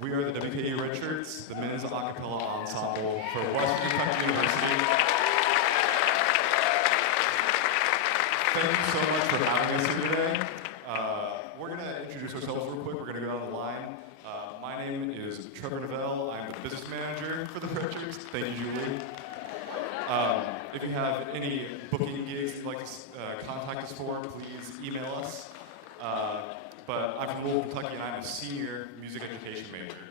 We are the WKU Red Shirts, the men's a cappella ensemble for Western Kentucky University. Thank you so much for having us here today. We're going to introduce ourselves real quick. We're going to go down the line. My name is Trevor Neville. I'm the business manager for the Red Shirts. Thank you, Julie. If you have any booking gigs you'd like to contact us for, please email us. But I'm from Louisville, Kentucky, and I'm a senior music education major.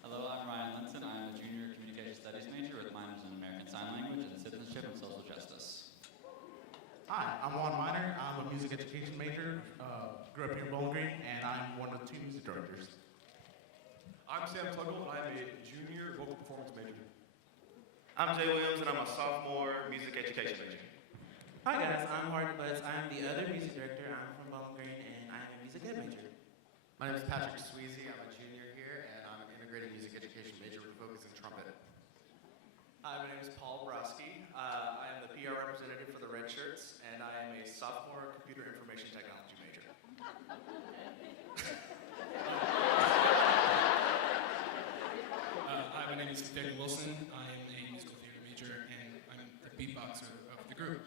Hello, I'm Ryan Linton. I'm a junior communication studies major with minors in American Sign Language and citizenship and social justice. Hi, I'm Juan Miner. I'm a music education major. Grew up here in Bowling Green, and I'm one of the 2 music directors. I'm Sam Tuggle, and I'm a junior vocal performance major. I'm Jay Williams, and I'm a sophomore music education major. Hi guys, I'm Harden Butts. I'm the other music director. I'm from Bowling Green, and I'm a music ed major. My name is Patrick Sweezy. I'm a junior here, and I'm an integrated music education major with focus in trumpet. Hi, my name is Paul Broski. I am the PR representative for the Red Shirts, and I am a sophomore computer information technology major. Hi, my name is Daniel Wilson. I am a musical theater major, and I'm the beatboxer of the group.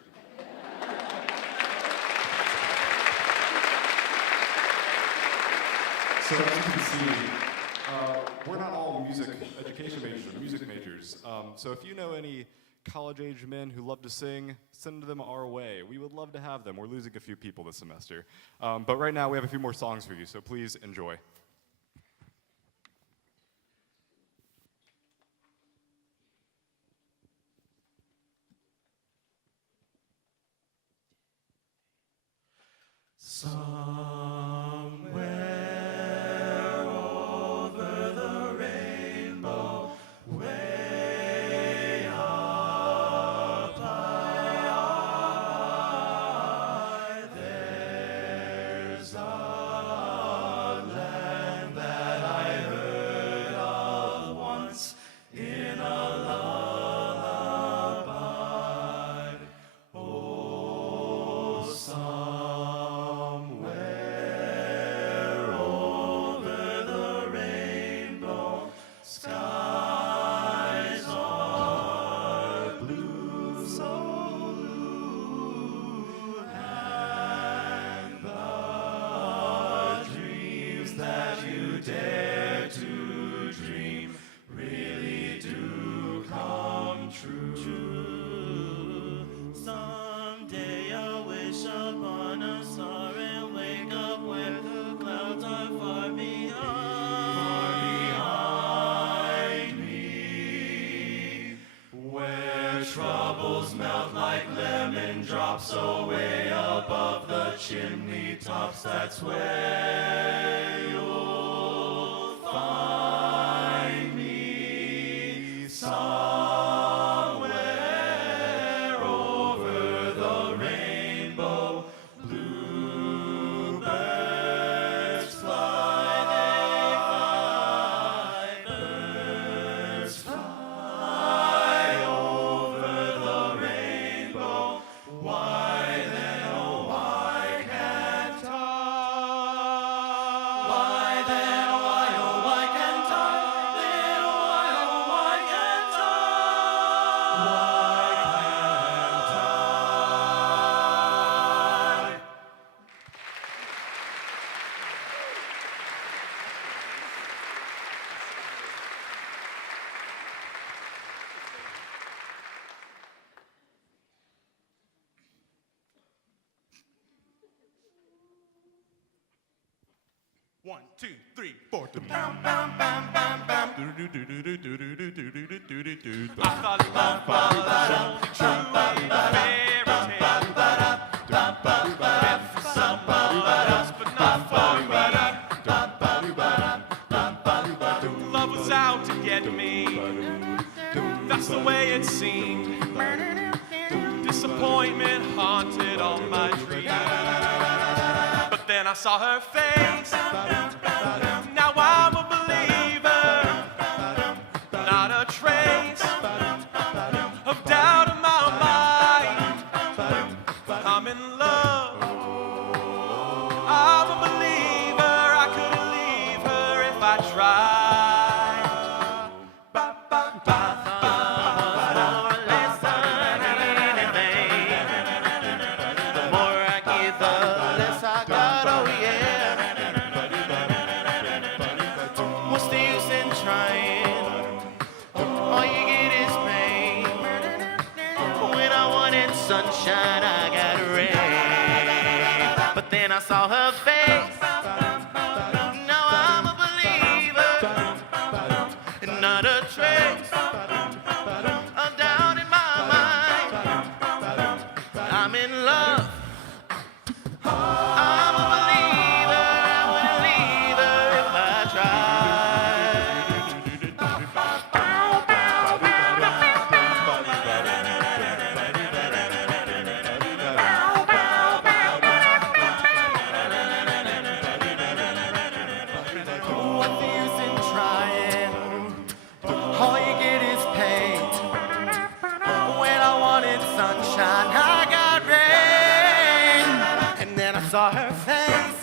So as you can see, we're not all music education majors or music majors. So if you know any college-age men who love to sing, send them our way. We would love to have them. We're losing a few people this semester. But right now we have a few more songs for you, so please enjoy. Somewhere over the rainbow, way up high, there's a land that I heard of once in a lullaby. Oh, somewhere over the rainbow, skies are blue, so blue, and the dreams that you dare to dream really do come true. Someday I'll wish upon a star and wake up where the clouds are far behind me, where troubles melt like lemon drops away above the chimney tops. That's where you'll find me, somewhere 1, 2, 3, 4. I thought love was only true in fairy tales. Meant for someone else, but not for me. Love was out to get me. That's the way it seemed. Disappointment haunted all my dreams. But then I saw her face. Now I'm a believer. Not a trace of doubt in my mind. I'm in love. I'm a believer. I couldn't leave her if I tried. Sunshine, I got rain. But then I saw her face. Now I'm a believer. Not a trace of doubt in my mind. I'm in love. I'm a believer. I wouldn't leave her if I saw her face.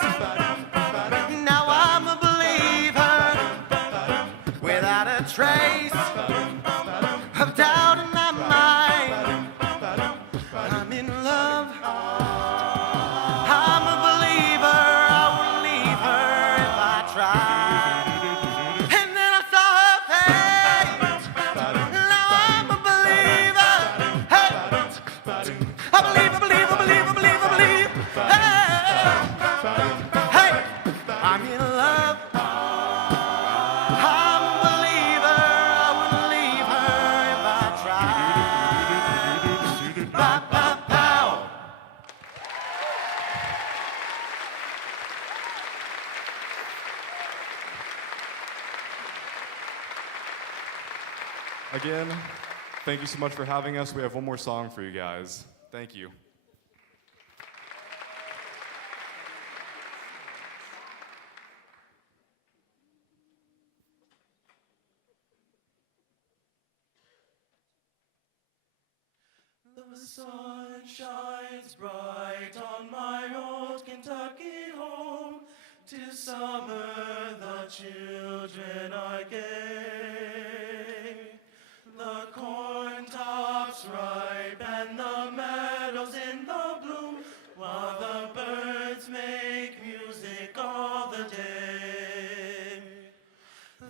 Now I'm a believer without a trace of doubt in my mind. I'm in love. I'm a believer. I won't leave her if I try. And then I saw her face. Now I'm a believer. Hey, I believe, I believe, I believe, I believe, I believe. Hey. Hey, I'm in love. I'm a believer. I wouldn't leave her if I tried. Pow, pow, pow. Again, thank you so much for having us. We have one more song for you guys. Thank you. The sun shines bright on my old Kentucky home. 'Tis summer, the children are gay. The corn tops ripe and the meadows in the bloom, while the birds make music all the day.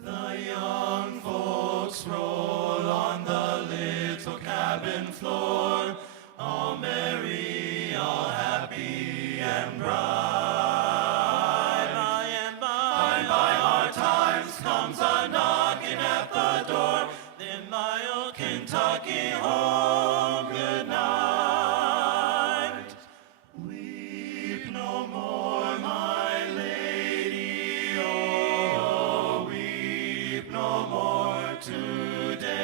The young folks roll on the little cabin floor, all merry, all happy and bright. By and by, hard times comes a knocking at the door. Then my old Kentucky home, good night. Weep no more, my lady, oh, weep no more today.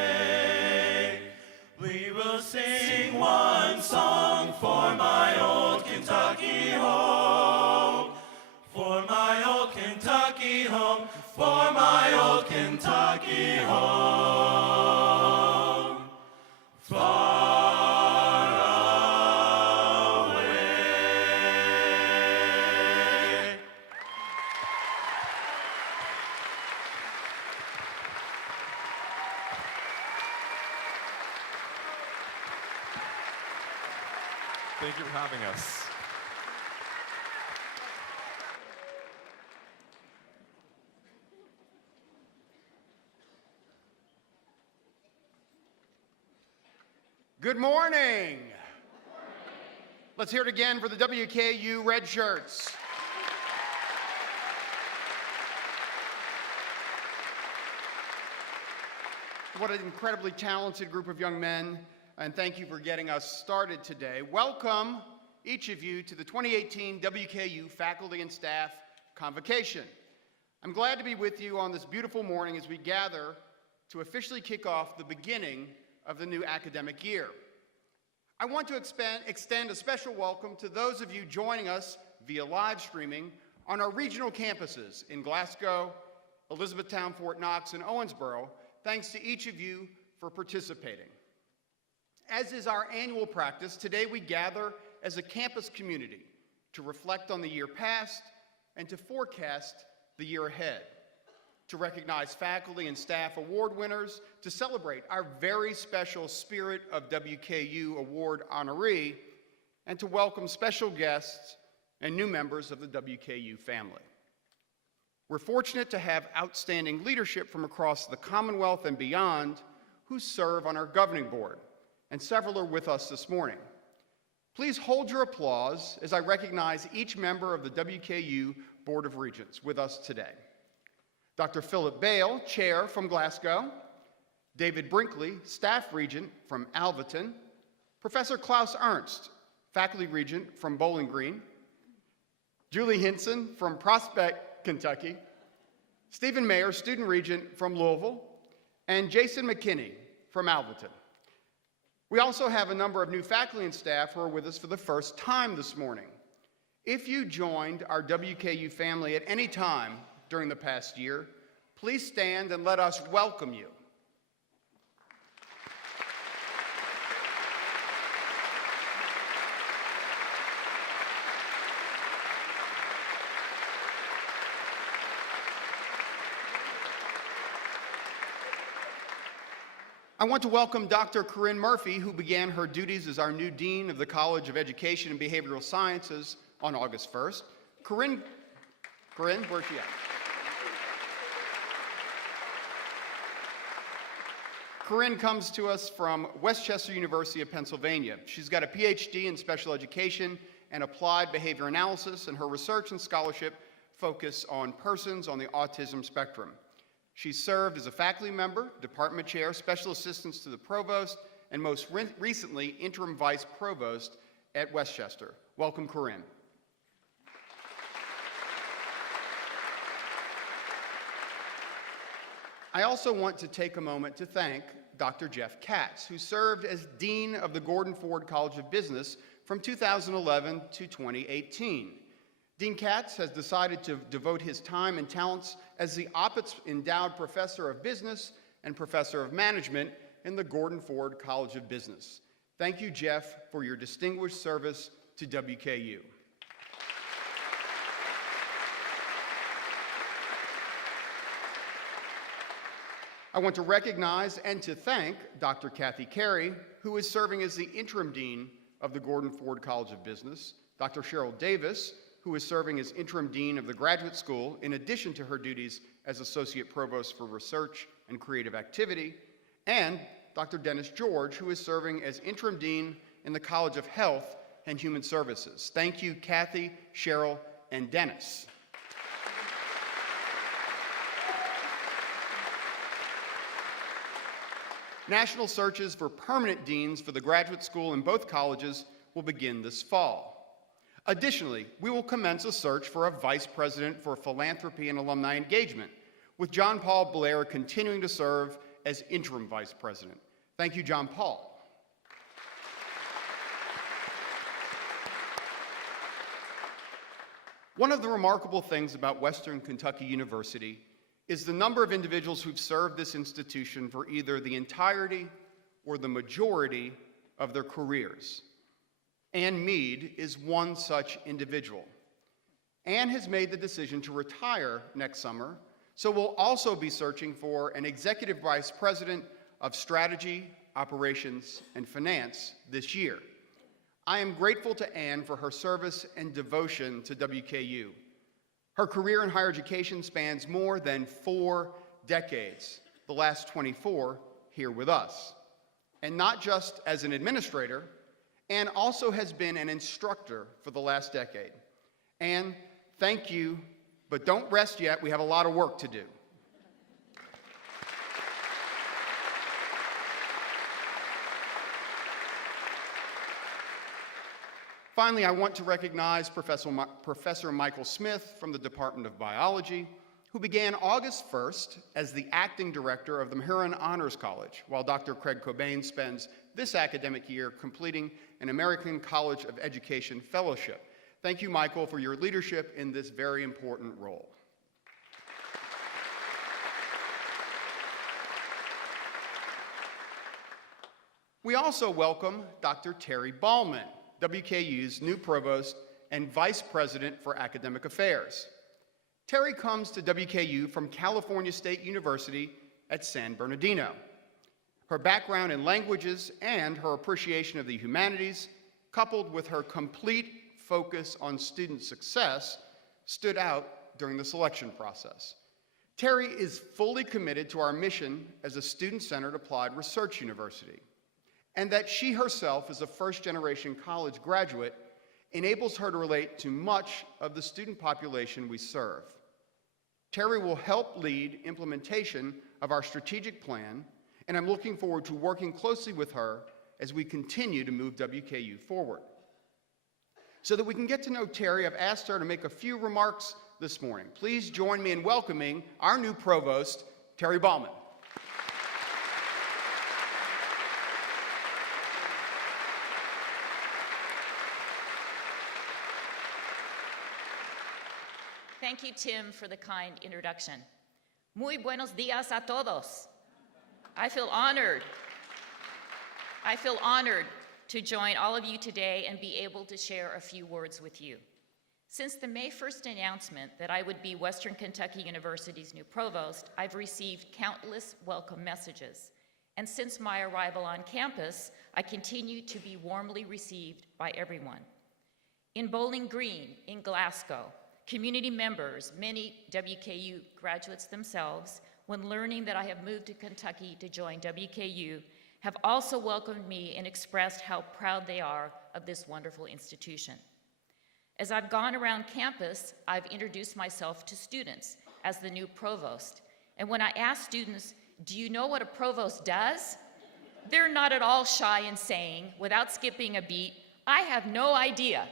We will sing one song for my old Kentucky home, for my old Kentucky home, for my old Kentucky home, far away. Thank you for having us. Good morning. Let's hear it again for the WKU Red Shirts. What an incredibly talented group of young men, and thank you for getting us started today. Welcome, each of you, to the 2018 WKU Faculty and Staff Convocation. I'm glad to be with you on this beautiful morning as we gather to officially kick off the beginning of the new academic year. I want to extend a special welcome to those of you joining us via live streaming on our regional campuses in Glasgow, Elizabethtown, Fort Knox, and Owensboro. Thanks to each of you for participating. As is our annual practice, today we gather as a campus community to reflect on the year past and to forecast the year ahead, to recognize faculty and staff award winners, to celebrate our very special Spirit of WKU Award honoree, and to welcome special guests and new members of the WKU family. We're fortunate to have outstanding leadership from across the Commonwealth and beyond who serve on our governing board, and several are with us this morning. Please hold your applause as I recognize each member of the WKU Board of Regents with us today. Dr. Philip Bale, Chair from Glasgow, David Brinkley, Staff Regent from Alvaton, Professor Klaus Ernst, Faculty Regent from Bowling Green, Julie Hinson from Prospect, Kentucky, Stephen Mayer, Student Regent from Louisville, and Jason McKinney from Alvaton. We also have a number of new faculty and staff who are with us for the first time this morning. If you joined our WKU family at any time during the past year, please stand and let us welcome you. I want to welcome Dr. Corinne Murphy, who began her duties as our new Dean of the College of Education and Behavioral Sciences on August 1st. Corinne, where's she at? Corinne comes to us from Westchester University of Pennsylvania. She's got a PhD in special education and applied behavior analysis, and her research and scholarship focus on persons on the autism spectrum. She served as a faculty member, department chair, special assistants to the provost, and most recently, interim vice provost at Westchester. Welcome, Corinne. I also want to take a moment to thank Dr. Jeff Katz, who served as Dean of the Gordon Ford College of Business from 2011 to 2018. Dean Katz has decided to devote his time and talents as the Opitz Endowed Professor of Business and Professor of Management in the Gordon Ford College of Business. Thank you, Jeff, for your distinguished service to WKU. I want to recognize and to thank Dr. Kathy Carey, who is serving as the Interim Dean of the Gordon Ford College of Business, Dr. Cheryl Davis, who is serving as Interim Dean of the Graduate School, in addition to her duties as Associate Provost for Research and Creative Activity, and Dr. Dennis George, who is serving as Interim Dean in the College of Health and Human Services. Thank you, Kathy, Cheryl, and Dennis. National searches for permanent deans for the graduate school in both colleges will begin this fall. Additionally, we will commence a search for a vice president for philanthropy and alumni engagement, with John Paul Blair continuing to serve as interim vice president. Thank you, John Paul. One of the remarkable things about Western Kentucky University is the number of individuals who've served this institution for either the entirety or the majority of their careers. Ann Mead is one such individual. Ann has made the decision to retire next summer, so we'll also be searching for an executive vice president of strategy, operations, and finance this year. I am grateful to Ann for her service and devotion to WKU. Her career in higher education spans more than 4 decades, the last 24 here with us. And not just as an administrator, Ann also has been an instructor for the last decade. Ann, thank you, but don't rest yet. We have a lot of work to do. Finally, I want to recognize Professor Michael Smith from the Department of Biology, who began August 1st as the acting director of the Mahurin Honors College, while Dr. Craig Cobain spends this academic year completing an American College of Education fellowship. Thank you, Michael, for your leadership in this very important role. We also welcome Dr. Terry Ballman, WKU's new provost and vice president for academic affairs. Terry comes to WKU from California State University at San Bernardino. Her background in languages and her appreciation of the humanities, coupled with her complete focus on student success, stood out during the selection process. Terry is fully committed to our mission as a student-centered applied research university, and that she herself is a first-generation college graduate enables her to relate to much of the student population we serve. Terry will help lead implementation of our strategic plan, and I'm looking forward to working closely with her as we continue to move WKU forward. So that we can get to know Terry, I've asked her to make a few remarks this morning. Please join me in welcoming our new provost, Terry Ballman. Thank you, Tim, for the kind introduction. Muy buenos días a todos. I feel honored to join all of you today and be able to share a few words with you. Since the May 1st announcement that I would be Western Kentucky University's new provost, I've received countless welcome messages. And since my arrival on campus, I continue to be warmly received by everyone. In Bowling Green, in Glasgow, community members, many WKU graduates themselves, when learning that I have moved to Kentucky to join WKU, have also welcomed me and expressed how proud they are of this wonderful institution. As I've gone around campus, I've introduced myself to students as the new provost. And when I ask students, do you know what a provost does? They're not at all shy in saying, without skipping a beat, I have no idea.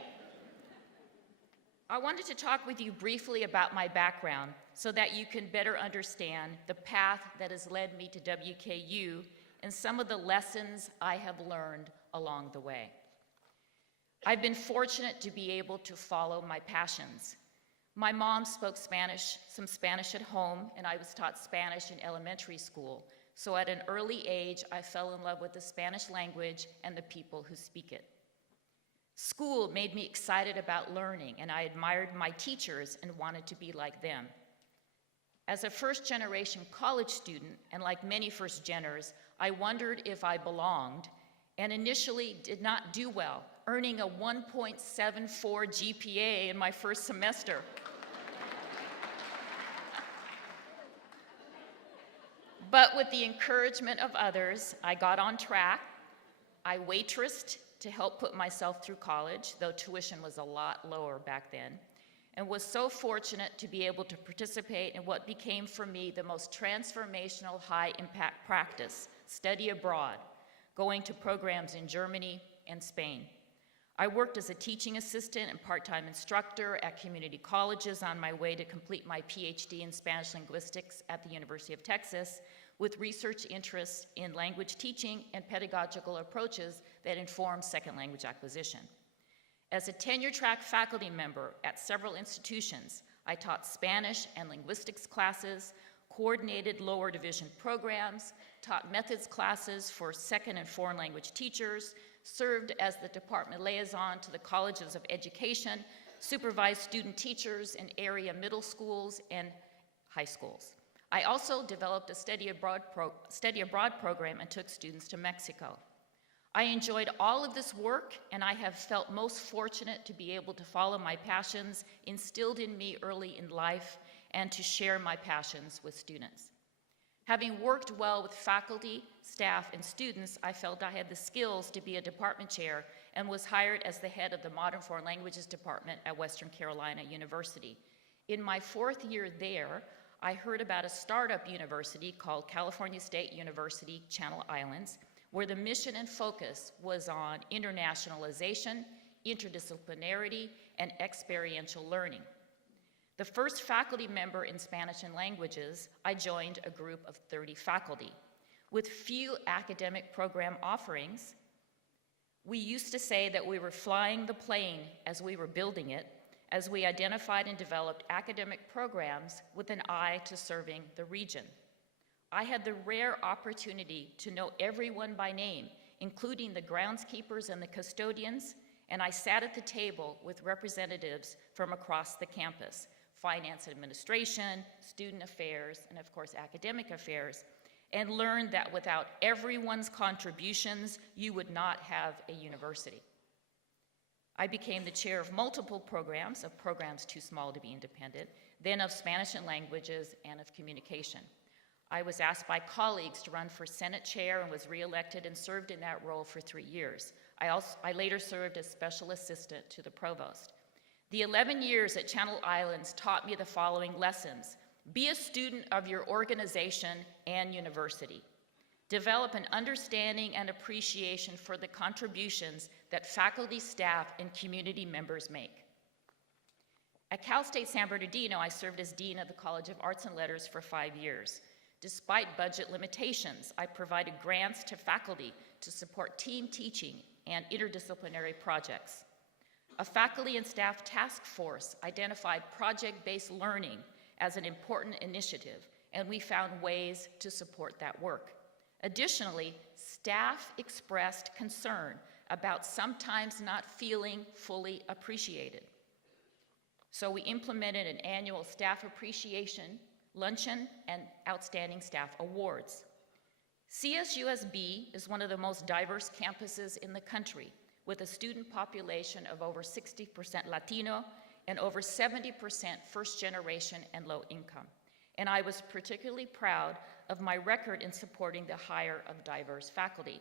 I wanted to talk with you briefly about my background so that you can better understand the path that has led me to WKU and some of the lessons I have learned along the way. I've been fortunate to be able to follow my passions. My mom spoke some Spanish at home, and I was taught Spanish in elementary school. So at an early age, I fell in love with the Spanish language and the people who speak it. School made me excited about learning, and I admired my teachers and wanted to be like them. As a first-generation college student, and like many first-geners, I wondered if I belonged, and initially did not do well, earning a 1.74 GPA in my first semester. But with the encouragement of others, I got on track. I waitressed to help put myself through college, though tuition was a lot lower back then, and was so fortunate to be able to participate in what became for me the most transformational high-impact practice, study abroad, going to programs in Germany and Spain. I worked as a teaching assistant and part-time instructor at community colleges on my way to complete my PhD in Spanish linguistics at the University of Texas, with research interests in language teaching and pedagogical approaches that inform second language acquisition. As a tenure-track faculty member at several institutions, I taught Spanish and linguistics classes, coordinated lower division programs, taught methods classes for second and foreign language teachers, served as the department liaison to the colleges of education, supervised student teachers in area middle schools and high schools. I also developed a study abroad program and took students to Mexico. I enjoyed all of this work, and I have felt most fortunate to be able to follow my passions instilled in me early in life and to share my passions with students. Having worked well with faculty, staff, and students, I felt I had the skills to be a department chair and was hired as the head of the Modern Foreign Languages Department at Western Carolina University. In my 4th year there, I heard about a startup university called California State University, Channel Islands, where the mission and focus was on internationalization, interdisciplinarity, and experiential learning. The first faculty member in Spanish and languages, I joined a group of 30 faculty. With few academic program offerings, we used to say that we were flying the plane as we were building it, as we identified and developed academic programs with an eye to serving the region. I had the rare opportunity to know everyone by name, including the groundskeepers and the custodians, and I sat at the table with representatives from across the campus, finance and administration, student affairs, and of course academic affairs, and learned that without everyone's contributions, you would not have a university. I became the chair of multiple programs, of programs too small to be independent, then of Spanish and languages and of communication. I was asked by colleagues to run for Senate chair and was reelected and served in that role for 3 years. I later served as special assistant to the provost. The 11 years at Channel Islands taught me the following lessons. Be a student of your organization and university. Develop an understanding and appreciation for the contributions that faculty, staff, and community members make. At Cal State San Bernardino, I served as Dean of the College of Arts and Letters for 5 years. Despite budget limitations, I provided grants to faculty to support team teaching and interdisciplinary projects. A faculty and staff task force identified project-based learning as an important initiative, and we found ways to support that work. Additionally, staff expressed concern about sometimes not feeling fully appreciated. So we implemented an annual staff appreciation luncheon and outstanding staff awards. CSUSB is one of the most diverse campuses in the country, with a student population of over 60% Latino and over 70% first generation and low income. And I was particularly proud of my record in supporting the hire of diverse faculty.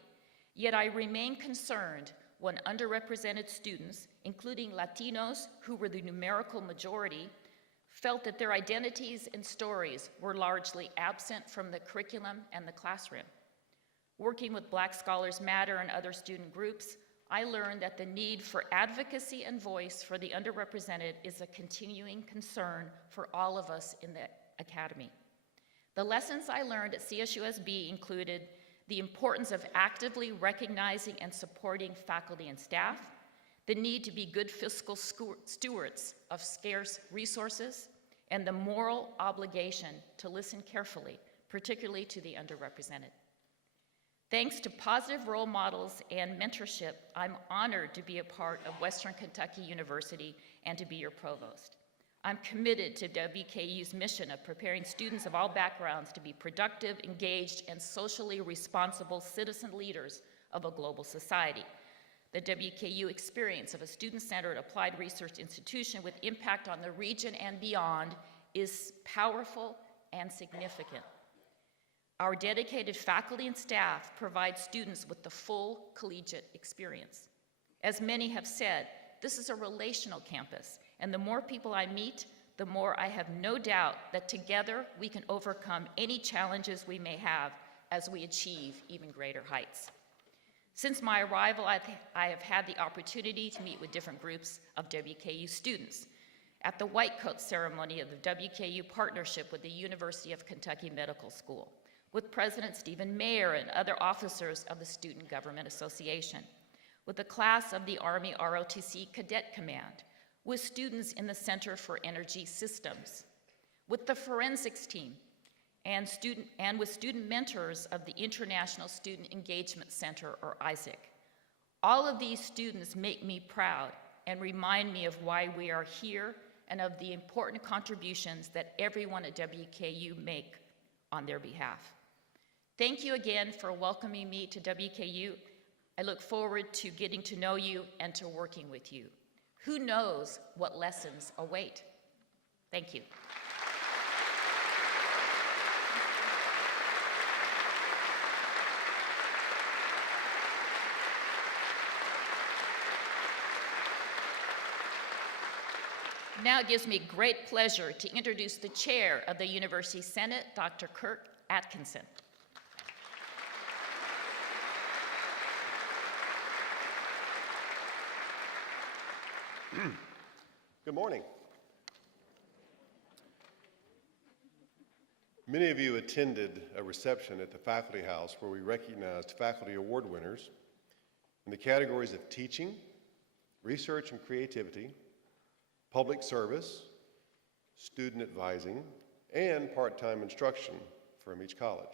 Yet I remain concerned when underrepresented students, including Latinos who were the numerical majority, felt that their identities and stories were largely absent from the curriculum and the classroom. Working with Black Scholars Matter and other student groups, I learned that the need for advocacy and voice for the underrepresented is a continuing concern for all of us in the academy. The lessons I learned at CSUSB included the importance of actively recognizing and supporting faculty and staff, the need to be good fiscal stewards of scarce resources, and the moral obligation to listen carefully, particularly to the underrepresented. Thanks to positive role models and mentorship, I'm honored to be a part of Western Kentucky University and to be your provost. I'm committed to WKU's mission of preparing students of all backgrounds to be productive, engaged, and socially responsible citizen leaders of a global society. The WKU experience of a student-centered applied research institution with impact on the region and beyond is powerful and significant. Our dedicated faculty and staff provide students with the full collegiate experience. As many have said, this is a relational campus, and the more people I meet, the more I have no doubt that together we can overcome any challenges we may have as we achieve even greater heights. Since my arrival, I have had the opportunity to meet with different groups of WKU students. At the White Coat ceremony of the WKU partnership with the University of Kentucky Medical School, with President Stephen Mayer and other officers of the Student Government Association, with the class of the Army ROTC Cadet Command, with students in the Center for Energy Systems, with the forensics team, and with student mentors of the International Student Engagement Center, or ISEC. All of these students make me proud and remind me of why we are here and of the important contributions that everyone at WKU make on their behalf. Thank you again for welcoming me to WKU. I look forward to getting to know you and to working with you. Who knows what lessons await? Thank you. Now it gives me great pleasure to introduce the chair of the University Senate, Dr. Kirk Atkinson. Good morning. Many of you attended a reception at the Faculty House where we recognized faculty award winners in the categories of teaching, research and creativity, public service, student advising, and part-time instruction from each college.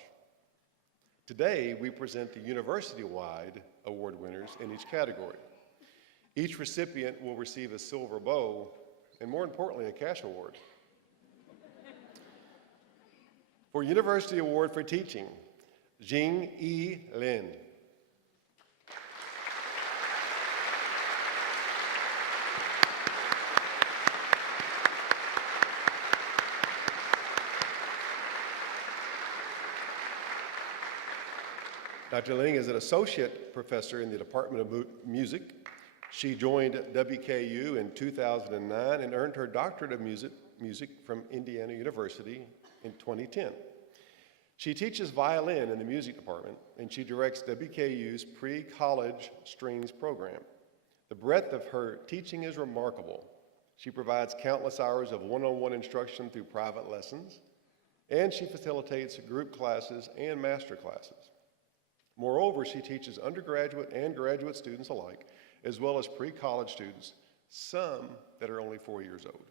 Today, we present the university-wide award winners in each category. Each recipient will receive a silver bow and, more importantly, a cash award. For University Award for Teaching, Jing E. Lin. Dr. Ling is an associate professor in the Department of Music. She joined WKU in 2009 and earned her doctorate of music from Indiana University in 2010. She teaches violin in the music department, and she directs WKU's pre-college strings program. The breadth of her teaching is remarkable. She provides countless hours of one-on-one instruction through private lessons, and she facilitates group classes and master classes. Moreover, she teaches undergraduate and graduate students alike, as well as pre-college students, some that are only 4 years old.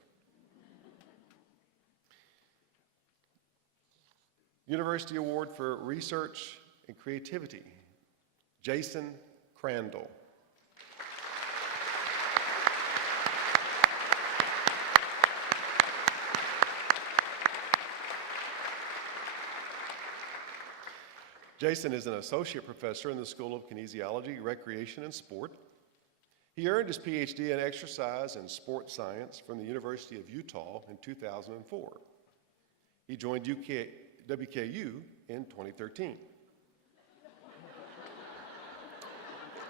University Award for Research and Creativity, Jason Crandall. Jason is an associate professor in the School of Kinesiology, Recreation, and Sport. He earned his PhD in exercise and sports science from the University of Utah in 2004. He joined WKU in 2013.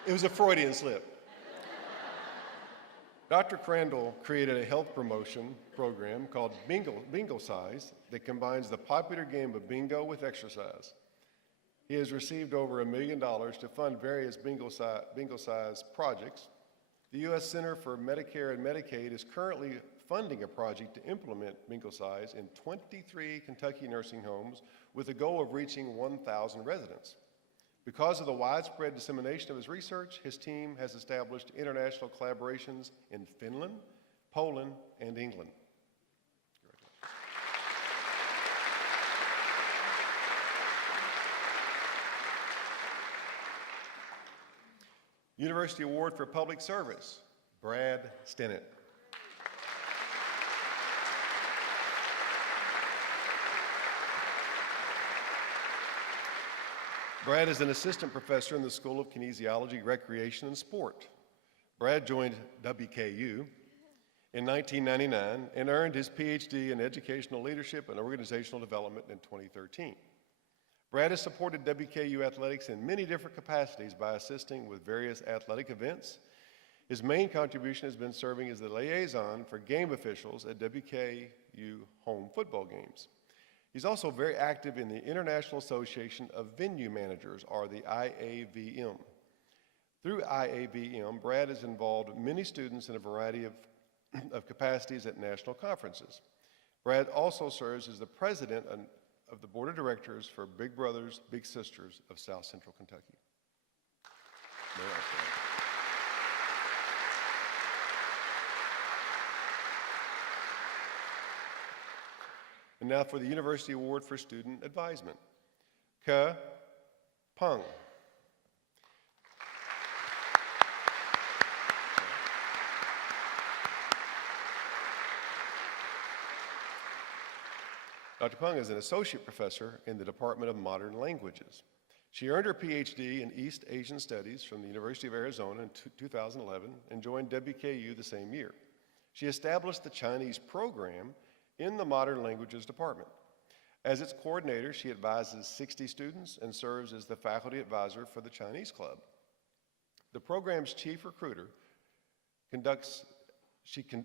It was a Freudian slip. Dr. Crandall created a health promotion program called Bingo Size that combines the popular game of bingo with exercise. He has received over $1 million to fund various bingo size projects. The U.S. Center for Medicare and Medicaid is currently funding a project to implement bingo size in 23 Kentucky nursing homes with a goal of reaching 1,000 residents. Because of the widespread dissemination of his research, his team has established international collaborations in Finland, Poland, and England. University Award for Public Service, Brad Stennett. Brad is an assistant professor in the School of Kinesiology, Recreation, and Sport. Brad joined WKU in 1999 and earned his PhD in Educational Leadership and Organizational Development in 2013. Brad has supported WKU athletics in many different capacities by assisting with various athletic events. His main contribution has been serving as the liaison for game officials at WKU home football games. He's also very active in the International Association of Venue Managers, or the IAVM. Through IAVM, Brad has involved many students in a variety of capacities at national conferences. Brad also serves as the president of the board of directors for Big Brothers Big Sisters of South Central Kentucky. And now for the University Award for Student Advisement, Ke Peng. Dr. Peng is an associate professor in the Department of Modern Languages. She earned her PhD in East Asian Studies from the University of Arizona in 2011 and joined WKU the same year. She established the Chinese program in the Modern Languages Department. As its coordinator, she advises 60 students and serves as the faculty advisor for the Chinese Club. The program's chief recruiter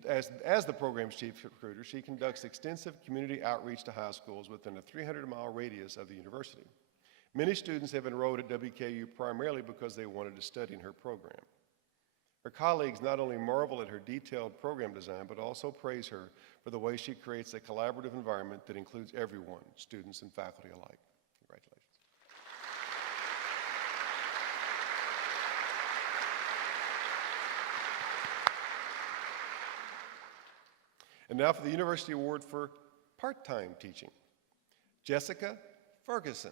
as the program's chief recruiter, she conducts extensive community outreach to high schools within a 300-mile radius of the university. Many students have enrolled at WKU primarily because they wanted to study in her program. Her colleagues not only marvel at her detailed program design, but also praise her for the way she creates a collaborative environment that includes everyone, students and faculty alike. Congratulations. And now for the University Award for Part-Time Teaching, Jessica Ferguson.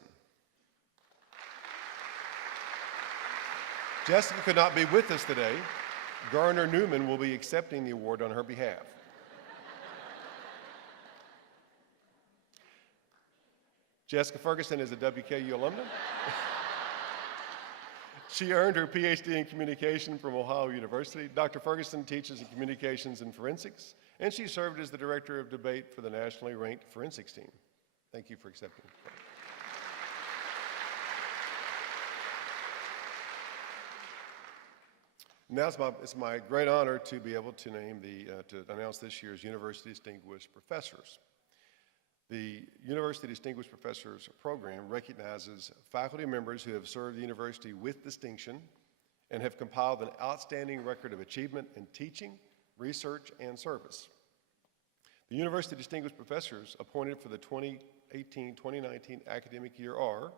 Jessica could not be with us today. Garner Newman will be accepting the award on her behalf. Jessica Ferguson is a WKU alumna. She earned her PhD in communication from Ohio University. Dr. Ferguson teaches in communications and forensics, and she served as the director of debate for the nationally ranked forensics team. Thank you for accepting. Now it's my great honor to be able to name to announce this year's University Distinguished Professors. The University Distinguished Professors program recognizes faculty members who have served the university with distinction and have compiled an outstanding record of achievement in teaching, research, and service. The University Distinguished Professors appointed for the 2018-2019 academic year are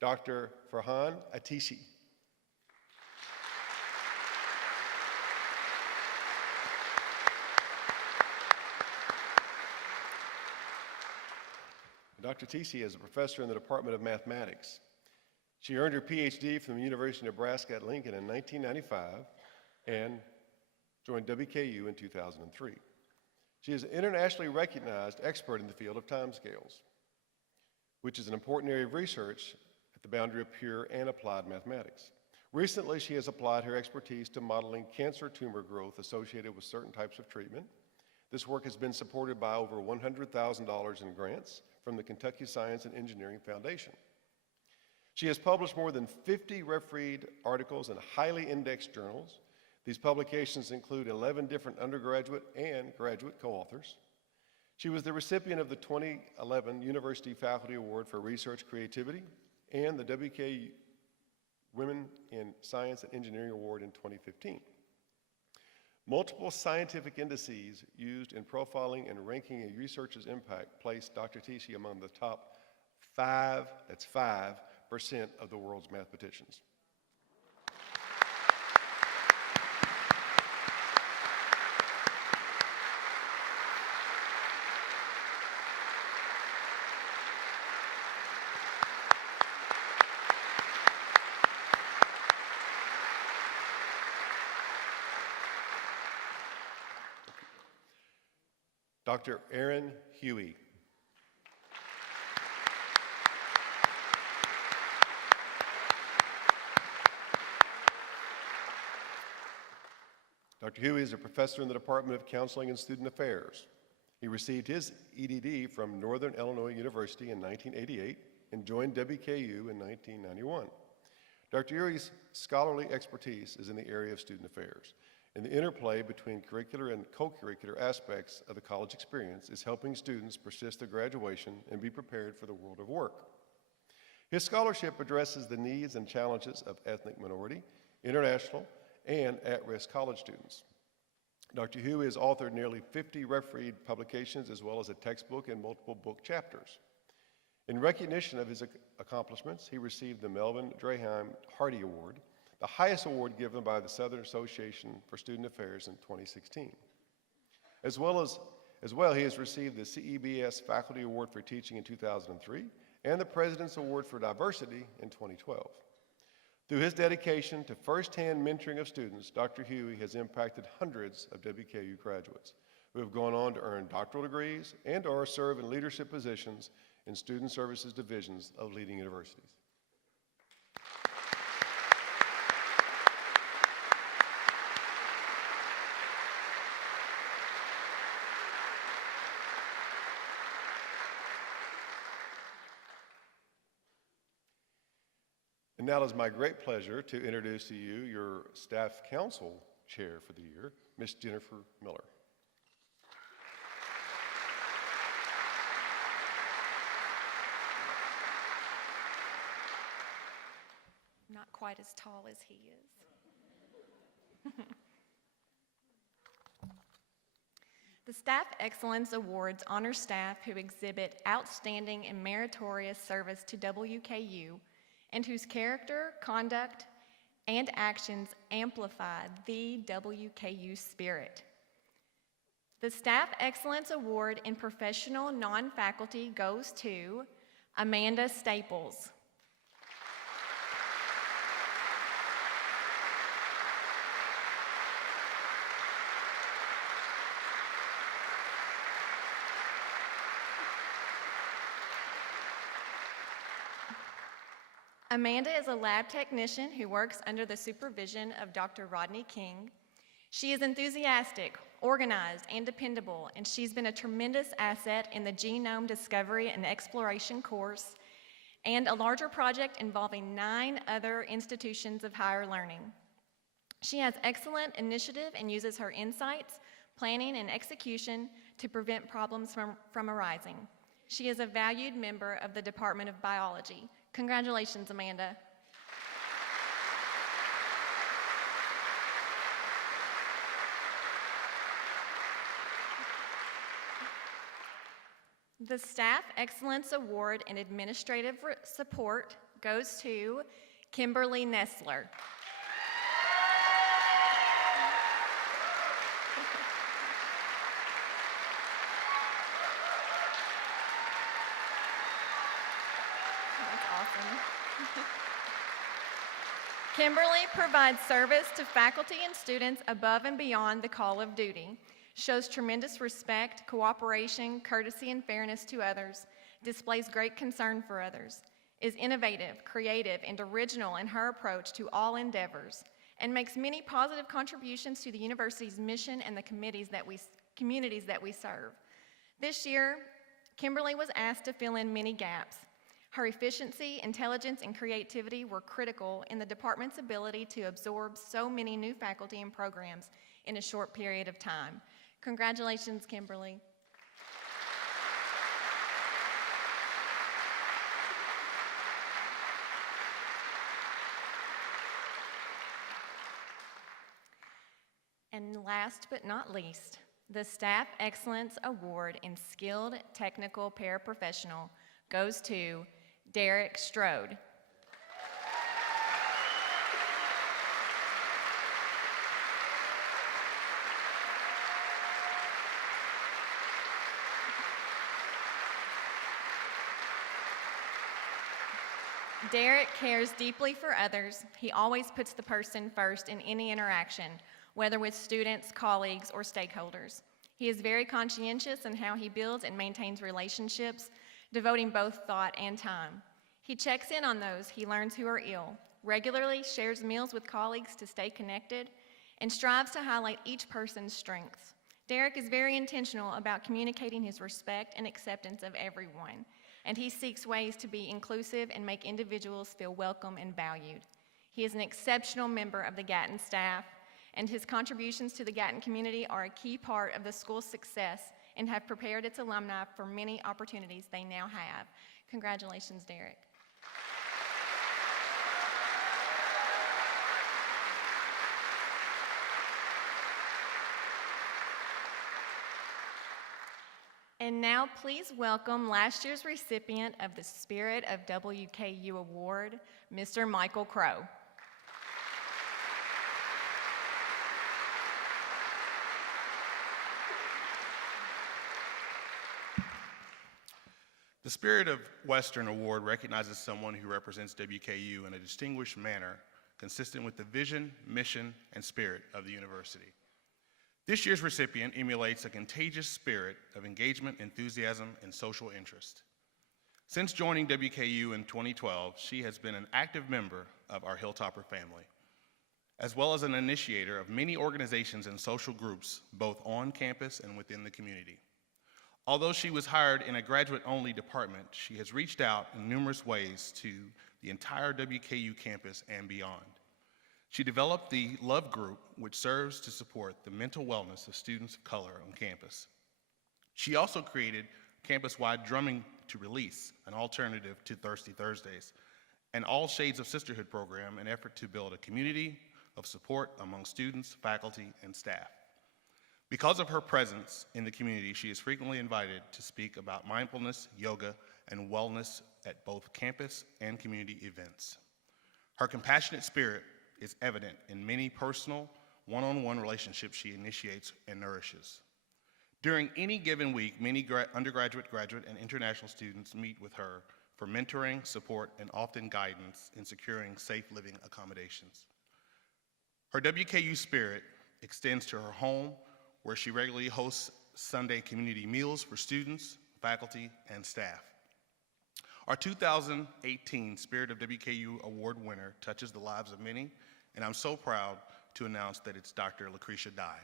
Dr. Farhan Atishi, Dr. Atishi is a professor in the Department of Mathematics. She earned her PhD from the University of Nebraska at Lincoln in 1995 and joined WKU in 2003. She is an internationally recognized expert in the field of timescales, which is an important area of research at the boundary of pure and applied mathematics. Recently, she has applied her expertise to modeling cancer tumor growth associated with certain types of treatment. This work has been supported by over $100,000 in grants from the Kentucky Science and Engineering Foundation. She has published more than 50 refereed articles in highly indexed journals. These publications include 11 different undergraduate and graduate co-authors. She was the recipient of the 2011 University Faculty Award for Research Creativity and the WKU Women in Science and Engineering Award in 2015. Multiple scientific indices used in profiling and ranking a researcher's impact placed Dr. Atishi among the top 5% of the world's mathematicians. Dr. Aaron Huey. Dr. Huey is a professor in the Department of Counseling and Student Affairs. He received his EDD from Northern Illinois University in 1988 and joined WKU in 1991. Dr. Huey's scholarly expertise is in the area of student affairs, and the interplay between curricular and co-curricular aspects of the college experience is helping students persist to graduation and be prepared for the world of work. His scholarship addresses the needs and challenges of ethnic minority, international, and at-risk college students. Dr. Huey has authored nearly 50 refereed publications as well as a textbook and multiple book chapters. In recognition of his accomplishments, he received the Melvin Draheim Hardy Award, the highest award given by the Southern Association for Student Affairs in 2016. As well, he has received the CEBS Faculty Award for Teaching in 2003 and the President's Award for Diversity in 2012. Through his dedication to firsthand mentoring of students, Dr. Huey has impacted hundreds of WKU graduates who have gone on to earn doctoral degrees and or serve in leadership positions in student services divisions of leading universities. And now it is my great pleasure to introduce to you your Staff Council Chair for the year, Ms. Jennifer Miller. Not quite as tall as he is. The Staff Excellence Awards honor staff who exhibit outstanding and meritorious service to WKU and whose character, conduct, and actions amplify the WKU spirit. The Staff Excellence Award in Professional Non-Faculty goes to Amanda Staples. Amanda is a lab technician who works under the supervision of Dr. Rodney King. She is enthusiastic, organized, and dependable, and she's been a tremendous asset in the Genome Discovery and Exploration course and a larger project involving 9 other institutions of higher learning. She has excellent initiative and uses her insights, planning, and execution to prevent problems from arising. She is a valued member of the Department of Biology. Congratulations, Amanda. The Staff Excellence Award in Administrative Support goes to Kimberly Nessler. Kimberly provides service to faculty and students above and beyond the call of duty, shows tremendous respect, cooperation, courtesy, and fairness to others, displays great concern for others, is innovative, creative, and original in her approach to all endeavors, and makes many positive contributions to the university's mission and the communities that we serve. This year, Kimberly was asked to fill in many gaps. Her efficiency, intelligence, and creativity were critical in the department's ability to absorb so many new faculty and programs in a short period of time. Congratulations, Kimberly. And last but not least, the Staff Excellence Award in Skilled Technical Paraprofessional goes to Derek Strode. Derek cares deeply for others. He always puts the person first in any interaction, whether with students, colleagues, or stakeholders. He is very conscientious in how he builds and maintains relationships, devoting both thought and time. He checks in on those he learns who are ill, regularly shares meals with colleagues to stay connected, and strives to highlight each person's strengths. Derek is very intentional about communicating his respect and acceptance of everyone, and he seeks ways to be inclusive and make individuals feel welcome and valued. He is an exceptional member of the Gatton staff, and his contributions to the Gatton community are a key part of the school's success and have prepared its alumni for many opportunities they now have. Congratulations, Derek. And now please welcome last year's recipient of the Spirit of WKU Award, Mr. Michael Crow. The Spirit of Western Award recognizes someone who represents WKU in a distinguished manner, consistent with the vision, mission, and spirit of the university. This year's recipient emulates a contagious spirit of engagement, enthusiasm, and social interest. Since joining WKU in 2012, she has been an active member of our Hilltopper family, as well as an initiator of many organizations and social groups, both on campus and within the community. Although she was hired in a graduate-only department, she has reached out in numerous ways to the entire WKU campus and beyond. She developed the Love Group, which serves to support the mental wellness of students of color on campus. She also created campus-wide Drumming to Release, an alternative to Thirsty Thursdays, an All Shades of Sisterhood program, an effort to build a community of support among students, faculty, and staff. Because of her presence in the community, she is frequently invited to speak about mindfulness, yoga, and wellness at both campus and community events. Her compassionate spirit is evident in many personal, one-on-one relationships she initiates and nourishes. During any given week, many undergraduate, graduate, and international students meet with her for mentoring, support, and often guidance in securing safe living accommodations. Her WKU spirit extends to her home, where she regularly hosts Sunday community meals for students, faculty, and staff. Our 2018 Spirit of WKU Award winner touches the lives of many, and I'm so proud to announce that it's Dr. Lucretia Dye.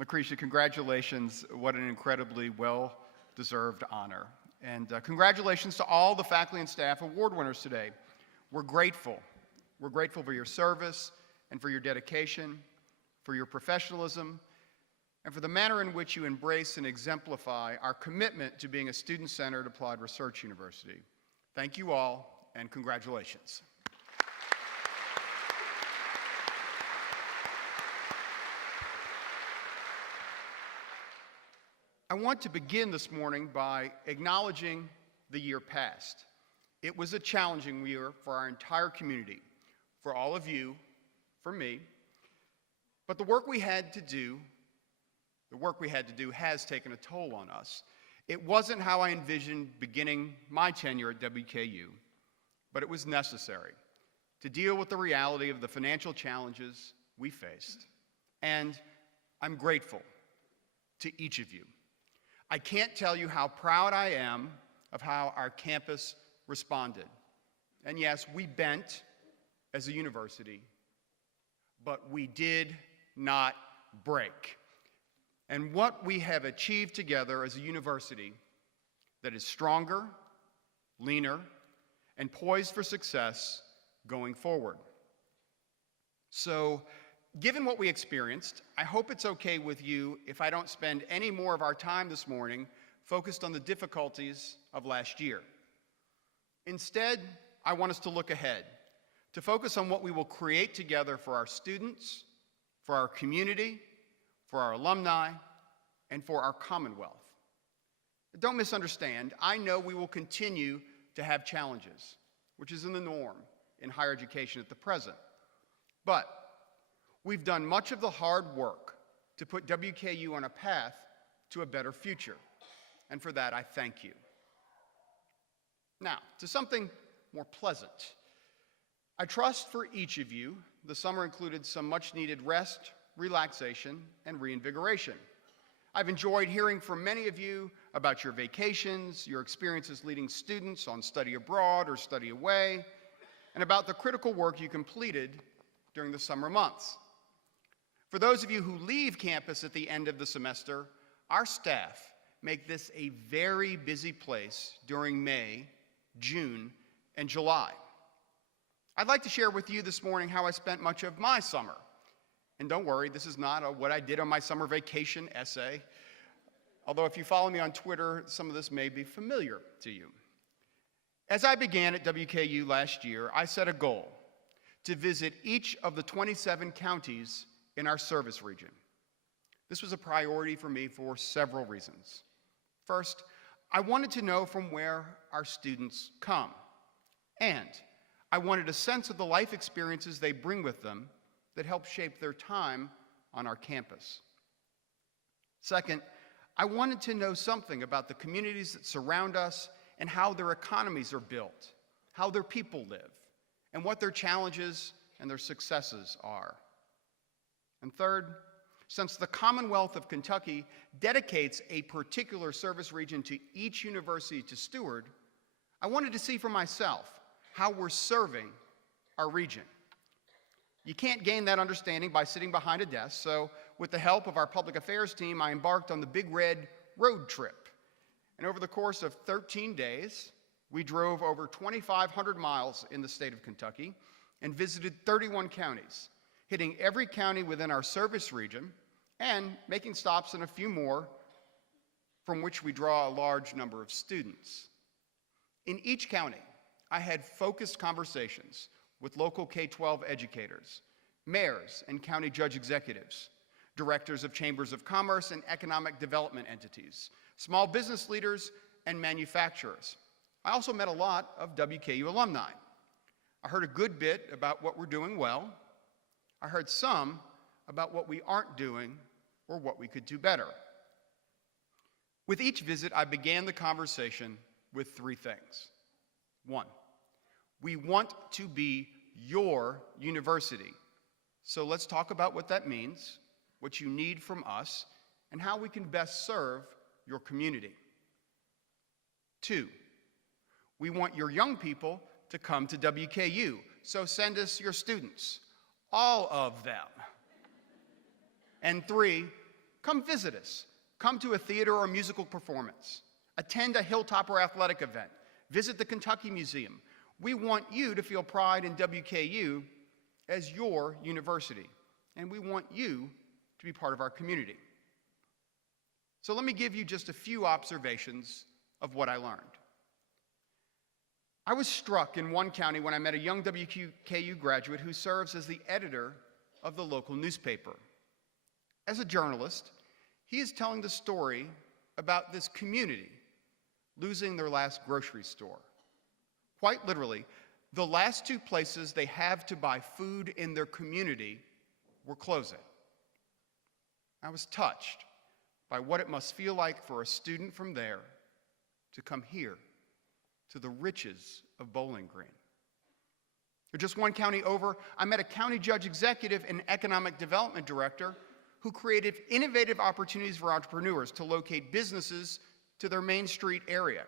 Lucretia, congratulations. What an incredibly well-deserved honor. And congratulations to all the faculty and staff award winners today. We're grateful. We're grateful for your service and for your dedication, for your professionalism, and for the manner in which you embrace and exemplify our commitment to being a student-centered applied research university. Thank you all, and congratulations. I want to begin this morning by acknowledging the year past. It was a challenging year for our entire community, for all of you, for me. But the work we had to do has taken a toll on us. It wasn't how I envisioned beginning my tenure at WKU, but it was necessary to deal with the reality of the financial challenges we faced. And I'm grateful to each of you. I can't tell you how proud I am of how our campus responded. And yes, we bent as a university, but we did not break. And what we have achieved together as a university that is stronger, leaner, and poised for success going forward. So, given what we experienced, I hope it's okay with you if I don't spend any more of our time this morning focused on the difficulties of last year. Instead, I want us to look ahead, to focus on what we will create together for our students, for our community, for our alumni, and for our Commonwealth. Don't misunderstand, I know we will continue to have challenges, which is in the norm in higher education at the present. But we've done much of the hard work to put WKU on a path to a better future, and for that I thank you. Now, to something more pleasant. I trust for each of you, the summer included some much-needed rest, relaxation, and reinvigoration. I've enjoyed hearing from many of you about your vacations, your experiences leading students on study abroad or study away, and about the critical work you completed during the summer months. For those of you who leave campus at the end of the semester, our staff make this a very busy place during May, June, and July. I'd like to share with you this morning how I spent much of my summer. And don't worry, this is not what I did on my summer vacation essay, although if you follow me on Twitter, some of this may be familiar to you. As I began at WKU last year, I set a goal to visit each of the 27 counties in our service region. This was a priority for me for several reasons. First, I wanted to know from where our students come, and I wanted a sense of the life experiences they bring with them that help shape their time on our campus. Second, I wanted to know something about the communities that surround us and how their economies are built, how their people live, and what their challenges and their successes are. And third, since the Commonwealth of Kentucky dedicates a particular service region to each university to steward, I wanted to see for myself how we're serving our region. You can't gain that understanding by sitting behind a desk, so with the help of our public affairs team, I embarked on the Big Red road trip. And over the course of 13 days, we drove over 2,500 miles in the state of Kentucky and visited 31 counties, hitting every county within our service region and making stops in a few more from which we draw a large number of students. In each county, I had focused conversations with local K-12 educators, mayors and county judge executives, directors of chambers of commerce and economic development entities, small business leaders, and manufacturers. I also met a lot of WKU alumni. I heard a good bit about what we're doing well. I heard some about what we aren't doing or what we could do better. With each visit, I began the conversation with three things. One, we want to be your university. So let's talk about what that means, what you need from us, and how we can best serve your community. Two, we want your young people to come to WKU, so send us your students, all of them. And three, come visit us. Come to a theater or musical performance. Attend a Hilltop or athletic event. Visit the Kentucky Museum. We want you to feel pride in WKU as your university, and we want you to be part of our community. So let me give you just a few observations of what I learned. I was struck in one county when I met a young WKU graduate who serves as the editor of the local newspaper. As a journalist, he is telling the story about this community losing their last grocery store. Quite literally, the last two places they have to buy food in their community were closing. I was touched by what it must feel like for a student from there to come here to the riches of Bowling Green. Just one county over, I met a county judge executive and economic development director who created innovative opportunities for entrepreneurs to locate businesses to their Main Street area.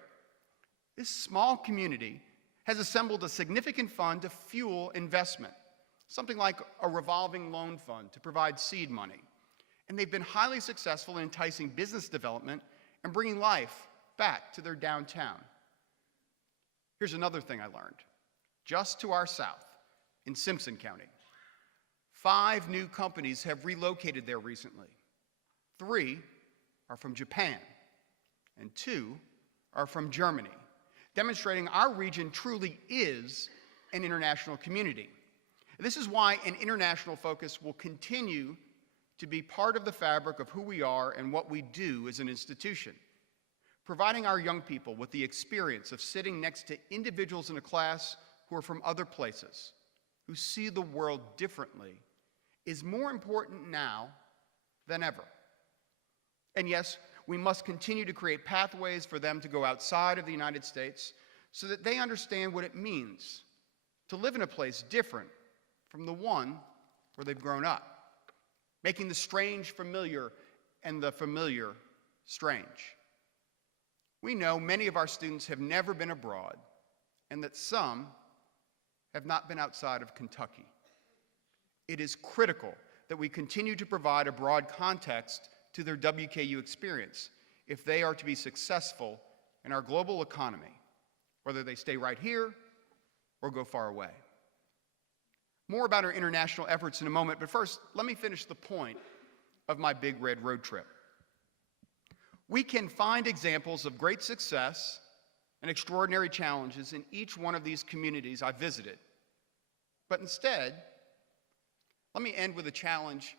This small community has assembled a significant fund to fuel investment, something like a revolving loan fund to provide seed money. And they've been highly successful in enticing business development and bringing life back to their downtown. Here's another thing I learned. Just to our south, in Simpson County, 5 new companies have relocated there recently. 3 are from Japan, and 2 are from Germany, demonstrating our region truly is an international community. This is why an international focus will continue to be part of the fabric of who we are and what we do as an institution. Providing our young people with the experience of sitting next to individuals in a class who are from other places, who see the world differently, is more important now than ever. And yes, we must continue to create pathways for them to go outside of the United States so that they understand what it means to live in a place different from the one where they've grown up, making the strange familiar and the familiar strange. We know many of our students have never been abroad and that some have not been outside of Kentucky. It is critical that we continue to provide a broad context to their WKU experience if they are to be successful in our global economy, whether they stay right here or go far away. More about our international efforts in a moment, but first, let me finish the point of my Big Red road trip. We can find examples of great success and extraordinary challenges in each one of these communities I visited. But instead, let me end with a challenge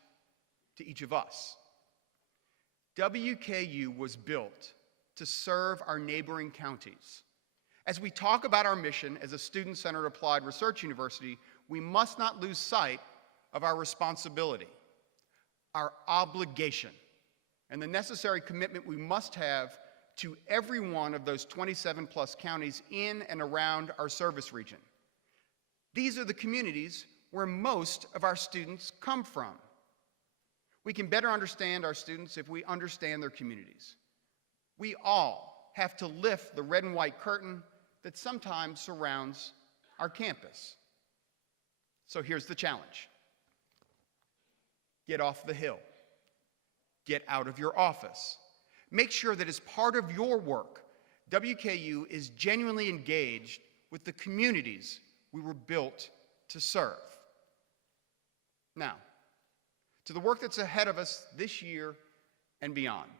to each of us. WKU was built to serve our neighboring counties. As we talk about our mission as a student-centered applied research university, we must not lose sight of our responsibility, our obligation, and the necessary commitment we must have to every one of those 27 plus counties in and around our service region. These are the communities where most of our students come from. We can better understand our students if we understand their communities. We all have to lift the red and white curtain that sometimes surrounds our campus. So here's the challenge. Get off the hill. Get out of your office. Make sure that as part of your work, WKU is genuinely engaged with the communities we were built to serve. Now, to the work that's ahead of us this year and beyond.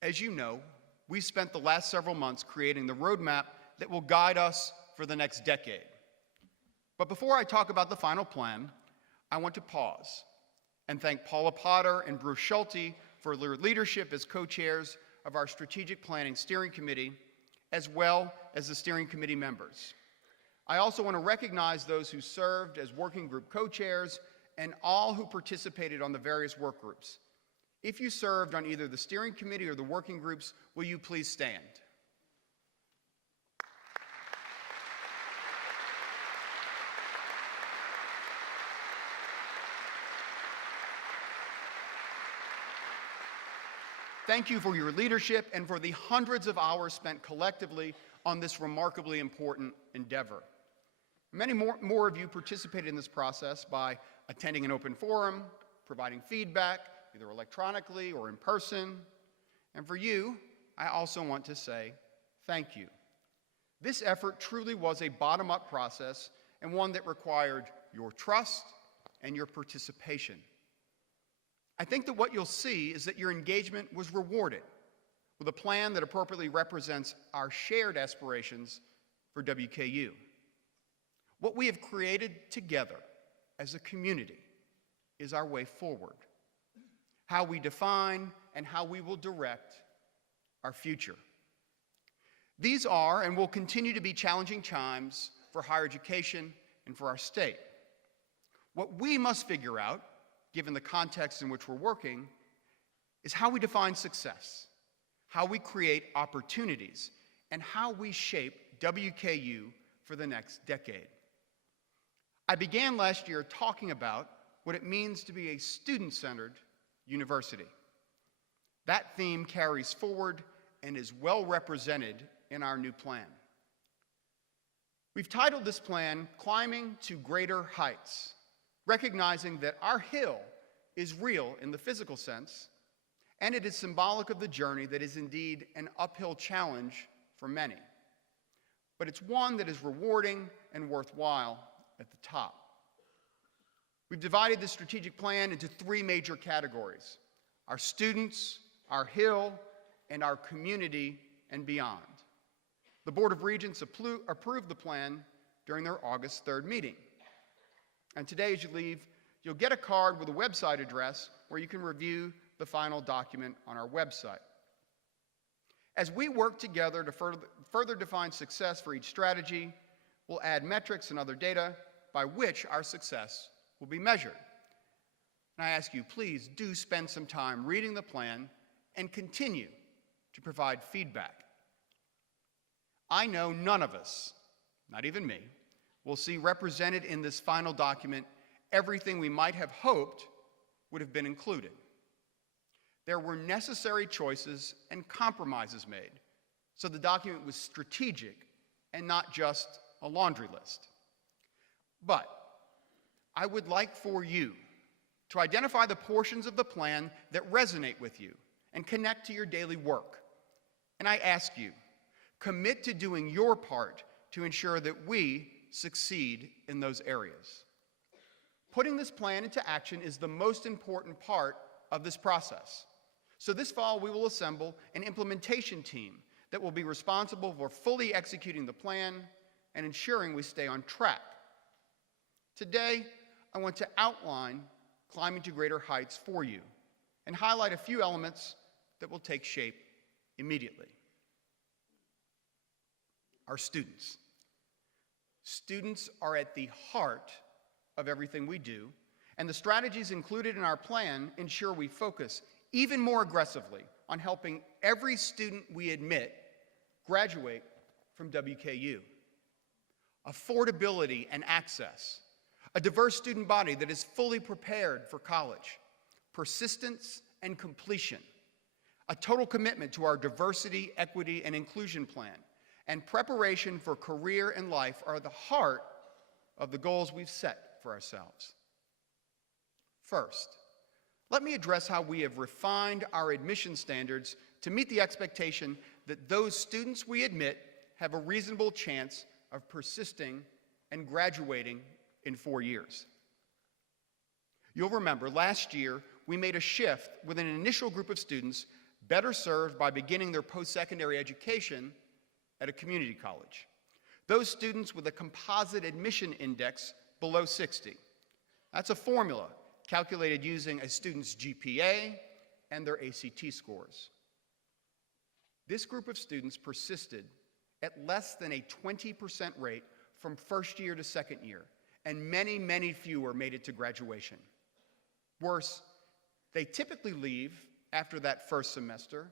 As you know, we've spent the last several months creating the roadmap that will guide us for the next decade. But before I talk about the final plan, I want to pause and thank Paula Potter and Bruce Schulte for their leadership as co-chairs of our Strategic Planning Steering Committee, as well as the steering committee members. I also want to recognize those who served as working group co-chairs and all who participated on the various work groups. If you served on either the steering committee or the working groups, will you please stand? Thank you for your leadership and for the hundreds of hours spent collectively on this remarkably important endeavor. Many more of you participated in this process by attending an open forum, providing feedback, either electronically or in person. And for you, I also want to say thank you. This effort truly was a bottom-up process and one that required your trust and your participation. I think that what you'll see is that your engagement was rewarded with a plan that appropriately represents our shared aspirations for WKU. What we have created together as a community is our way forward, how we define and how we will direct our future. These are and will continue to be challenging times for higher education and for our state. What we must figure out, given the context in which we're working, is how we define success, how we create opportunities, and how we shape WKU for the next decade. I began last year talking about what it means to be a student-centered university. That theme carries forward and is well represented in our new plan. We've titled this plan, Climbing to Greater Heights, recognizing that our hill is real in the physical sense, and it is symbolic of the journey that is indeed an uphill challenge for many. But it's one that is rewarding and worthwhile at the top. We've divided the strategic plan into three major categories: our students, our hill, and our community and beyond. The Board of Regents approved the plan during their August 3rd meeting. And today, as you leave, you'll get a card with a website address where you can review the final document on our website. As we work together to further define success for each strategy, we'll add metrics and other data by which our success will be measured. And I ask you, please do spend some time reading the plan and continue to provide feedback. I know none of us, not even me, will see represented in this final document everything we might have hoped would have been included. There were necessary choices and compromises made, so the document was strategic and not just a laundry list. But I would like for you to identify the portions of the plan that resonate with you and connect to your daily work. And I ask you, commit to doing your part to ensure that we succeed in those areas. Putting this plan into action is the most important part of this process. So this fall, we will assemble an implementation team that will be responsible for fully executing the plan and ensuring we stay on track. Today, I want to outline Climbing to Greater Heights for you and highlight a few elements that will take shape immediately. Our students. Students are at the heart of everything we do, and the strategies included in our plan ensure we focus even more aggressively on helping every student we admit graduate from WKU. Affordability and access. a diverse student body that is fully prepared for college, persistence and completion, a total commitment to our diversity, equity, and inclusion plan, and preparation for career and life are the heart of the goals we've set for ourselves. First, let me address how we have refined our admission standards to meet the expectation that those students we admit have a reasonable chance of persisting and graduating in 4 years. You'll remember last year we made a shift with an initial group of students better served by beginning their post-secondary education at a community college. Those students with a composite admission index below 60. That's a formula calculated using a student's GPA and their ACT scores. This group of students persisted at less than a 20% rate from first year to second year, and many, many fewer made it to graduation. Worse, they typically leave after that first semester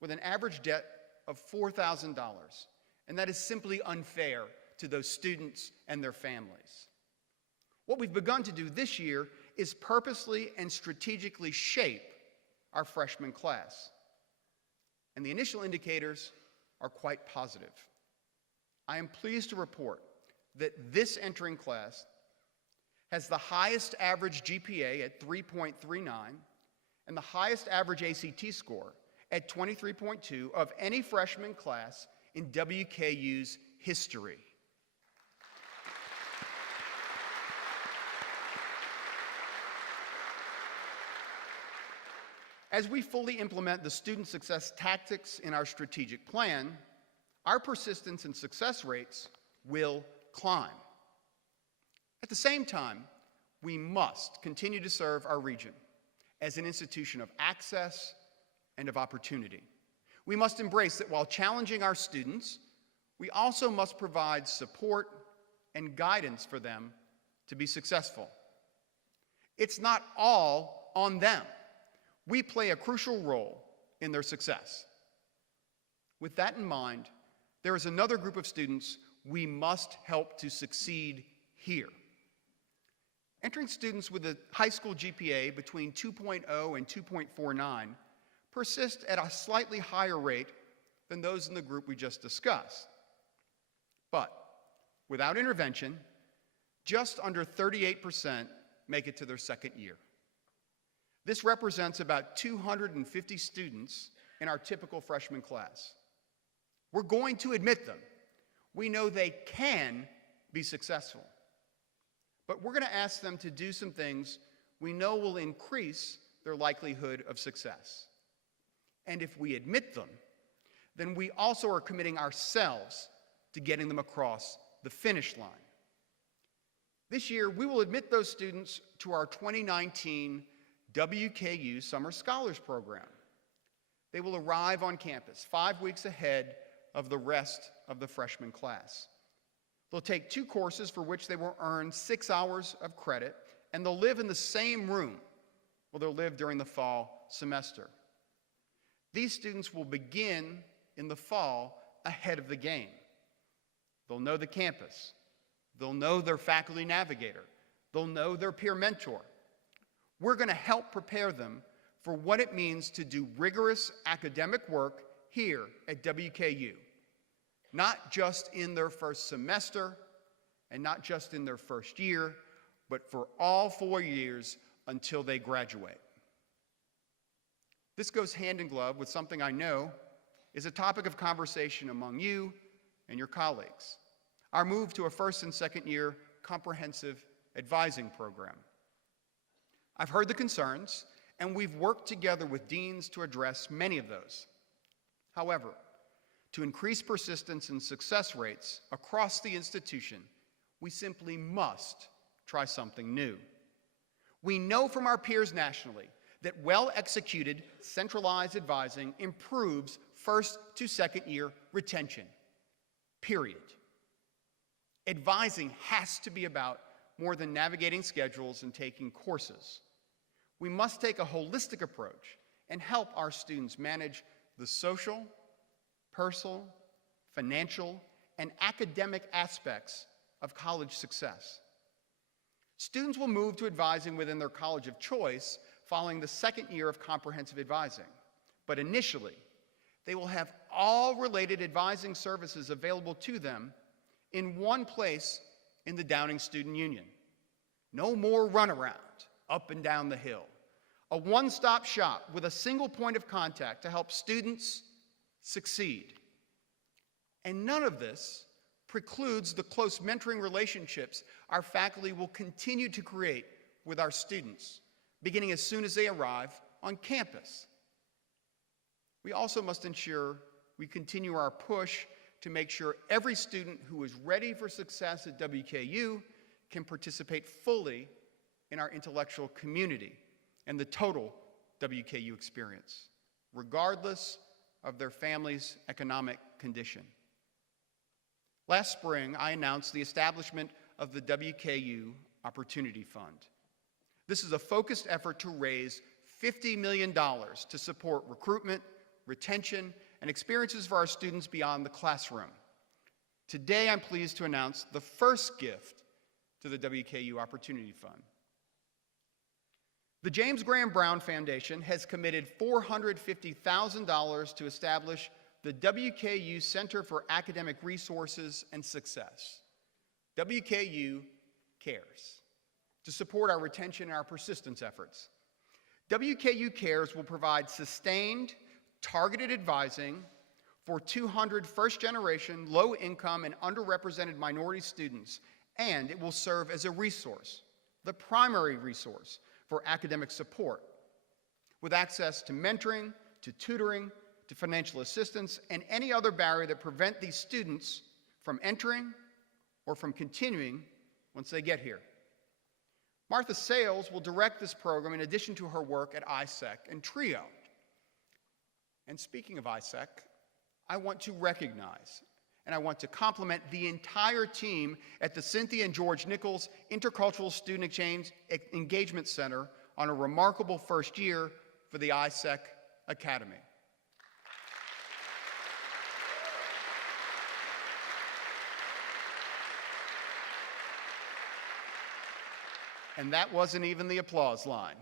with an average debt of $4,000, and that is simply unfair to those students and their families. What we've begun to do this year is purposely and strategically shape our freshman class, and the initial indicators are quite positive. I am pleased to report that this entering class has the highest average GPA at 3.39 and the highest average ACT score at 23.2 of any freshman class in WKU's history. As we fully implement the student success tactics in our strategic plan, our persistence and success rates will climb. At the same time, we must continue to serve our region as an institution of access and of opportunity. We must embrace that while challenging our students, we also must provide support and guidance for them to be successful. It's not all on them. We play a crucial role in their success. With that in mind, there is another group of students we must help to succeed here. Entering students with a high school GPA between 2.0 and 2.49 persist at a slightly higher rate than those in the group we just discussed. But without intervention, just under 38% make it to their second year. This represents about 250 students in our typical freshman class. We're going to admit them. We know they can be successful. But we're going to ask them to do some things we know will increase their likelihood of success. And if we admit them, then we also are committing ourselves to getting them across the finish line. This year, we will admit those students to our 2019 WKU Summer Scholars Program. They will arrive on campus 5 weeks ahead of the rest of the freshman class. They'll take 2 courses for which they will earn 6 hours of credit, and they'll live in the same room where they'll live during the fall semester. These students will begin in the fall ahead of the game. They'll know the campus. They'll know their faculty navigator. They'll know their peer mentor. We're going to help prepare them for what it means to do rigorous academic work here at WKU, not just in their first semester and not just in their first year, but for all 4 years until they graduate. This goes hand in glove with something I know is a topic of conversation among you and your colleagues: our move to a first and second year comprehensive advising program. I've heard the concerns, and we've worked together with deans to address many of those. However, to increase persistence and success rates across the institution, we simply must try something new. We know from our peers nationally that well-executed centralized advising improves first to second year retention, period. Advising has to be about more than navigating schedules and taking courses. We must take a holistic approach and help our students manage the social, personal, financial, and academic aspects of college success. Students will move to advising within their college of choice following the second year of comprehensive advising. But initially, they will have all related advising services available to them in one place in the Downing Student Union. No more runaround up and down the hill. A one-stop shop with a single point of contact to help students succeed. And none of this precludes the close mentoring relationships our faculty will continue to create with our students, beginning as soon as they arrive on campus. We also must ensure we continue our push to make sure every student who is ready for success at WKU can participate fully in our intellectual community and the total WKU experience, regardless of their family's economic condition. Last spring, I announced the establishment of the WKU Opportunity Fund. This is a focused effort to raise $50 million to support recruitment, retention, and experiences for our students beyond the classroom. Today, I'm pleased to announce the first gift to the WKU Opportunity Fund. The James Graham Brown Foundation has committed $450,000 to establish the WKU Center for Academic Resources and Success. WKU Cares, to support our retention and our persistence efforts. WKU Cares will provide sustained, targeted advising for 200 first-generation, low-income, and underrepresented minority students, and it will serve as a resource, the primary resource for academic support, with access to mentoring, to tutoring, to financial assistance, and any other barrier that prevent these students from entering or from continuing once they get here. Martha Sales will direct this program in addition to her work at ISEC and TRIO. And speaking of ISEC, I want to recognize and I want to compliment the entire team at the Cynthia and George Nichols Intercultural Student Exchange Engagement Center on a remarkable first year for the ISEC Academy. And that wasn't even the applause line.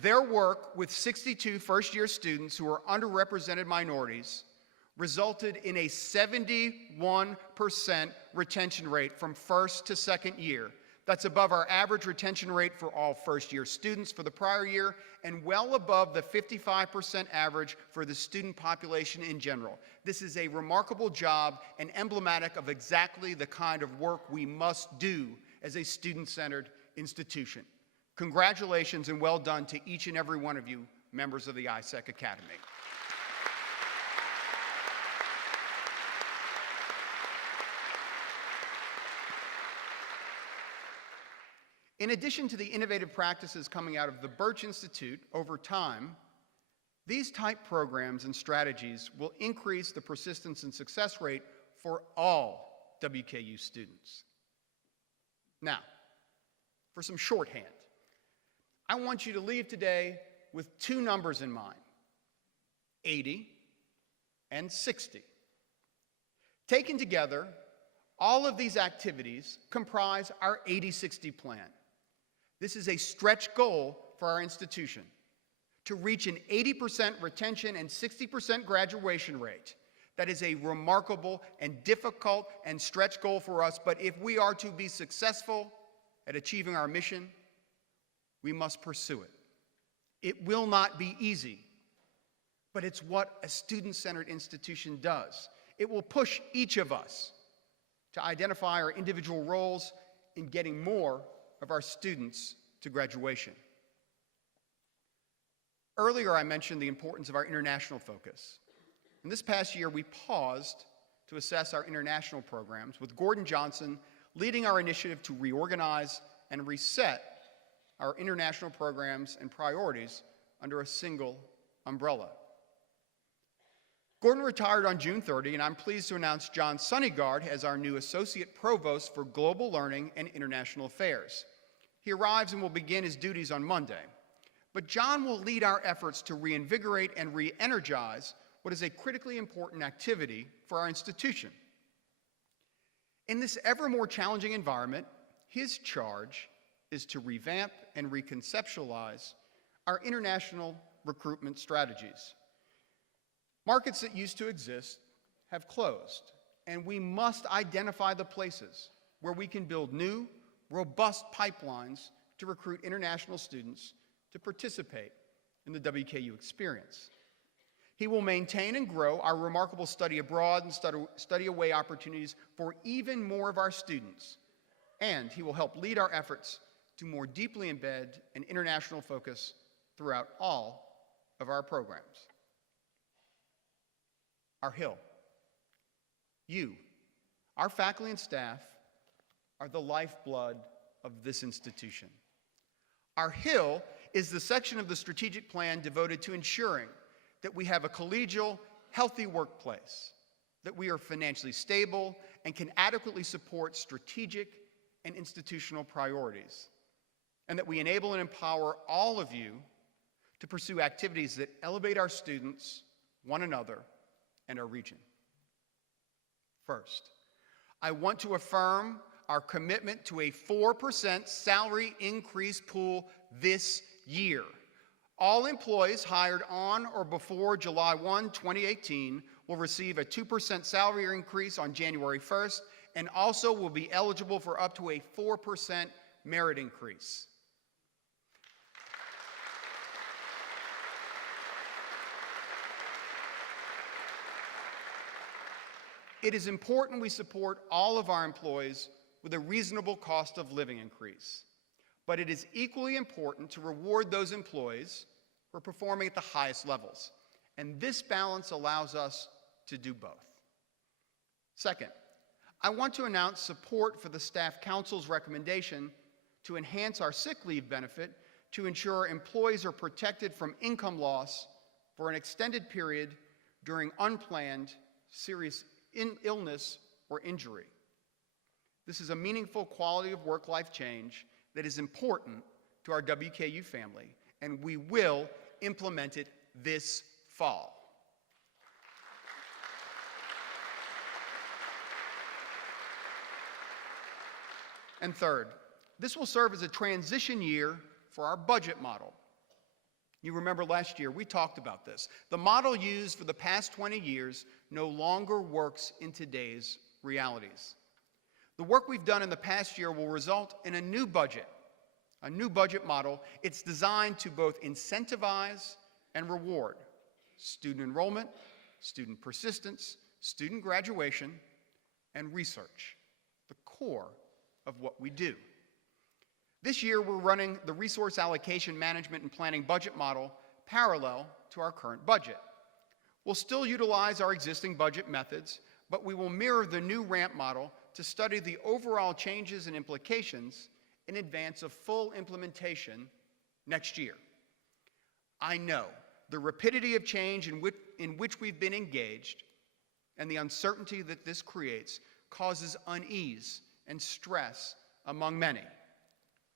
Their work with 62 first-year students who are underrepresented minorities resulted in a 71% retention rate from first to second year. That's above our average retention rate for all first-year students for the prior year and well above the 55% average for the student population in general. This is a remarkable job and emblematic of exactly the kind of work we must do as a student-centered institution. Congratulations and well done to each and every one of you, members of the ISEC Academy. In addition to the innovative practices coming out of the Birch Institute over time, these type programs and strategies will increase the persistence and success rate for all WKU students. Now, for some shorthand, I want you to leave today with two numbers in mind, 80 and 60. Taken together, all of these activities comprise our 80-60 plan. This is a stretch goal for our institution, to reach an 80% retention and 60% graduation rate. That is a remarkable and difficult and stretch goal for us, but if we are to be successful at achieving our mission, we must pursue it. It will not be easy, but it's what a student-centered institution does. It will push each of us to identify our individual roles in getting more of our students to graduation. Earlier, I mentioned the importance of our international focus. And this past year, we paused to assess our international programs, with Gordon Johnson leading our initiative to reorganize and reset our international programs and priorities under a single umbrella. Gordon retired on June 30, and I'm pleased to announce John Sunnygaard as our new Associate Provost for Global Learning and International Affairs. He arrives and will begin his duties on Monday. But John will lead our efforts to reinvigorate and re-energize what is a critically important activity for our institution. In this ever more challenging environment, his charge is to revamp and reconceptualize our international recruitment strategies. Markets that used to exist have closed, and we must identify the places where we can build new, robust pipelines to recruit international students to participate in the WKU experience. He will maintain and grow our remarkable study abroad and study away opportunities for even more of our students, and he will help lead our efforts to more deeply embed an international focus throughout all of our programs. Our Hill. You, our faculty and staff, are the lifeblood of this institution. Our Hill is the section of the strategic plan devoted to ensuring that we have a collegial, healthy workplace, that we are financially stable and can adequately support strategic and institutional priorities, and that we enable and empower all of you to pursue activities that elevate our students, one another, and our region. First, I want to affirm our commitment to a 4% salary increase pool this year. All employees hired on or before July 1, 2018 will receive a 2% salary increase on January 1st and also will be eligible for up to a 4% merit increase. It is important we support all of our employees with a reasonable cost of living increase. But it is equally important to reward those employees who are performing at the highest levels. And this balance allows us to do both. Second, I want to announce support for the Staff Council's recommendation to enhance our sick leave benefit to ensure employees are protected from income loss for an extended period during unplanned serious illness or injury. This is a meaningful quality of work-life change that is important to our WKU family, and we will implement it this fall. And third, this will serve as a transition year for our budget model. You remember last year, we talked about this. The model used for the past 20 years no longer works in today's realities. The work we've done in the past year will result in a new budget model. It's designed to both incentivize and reward student enrollment, student persistence, student graduation, and research, the core of what we do. This year, we're running the resource allocation management and planning budget model parallel to our current budget. We'll still utilize our existing budget methods, but we will mirror the new RAMP model to study the overall changes and implications in advance of full implementation next year. I know the rapidity of change in which we've been engaged and the uncertainty that this creates causes unease and stress among many,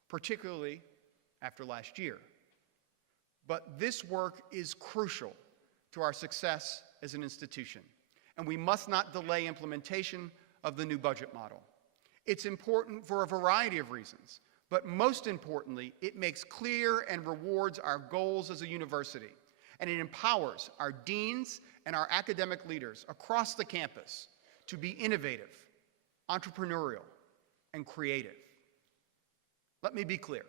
particularly after last year. But this work is crucial to our success as an institution, and we must not delay implementation of the new budget model. It's important for a variety of reasons, but most importantly, it makes clear and rewards our goals as a university, and it empowers our deans and our academic leaders across the campus to be innovative, entrepreneurial, and creative. Let me be clear.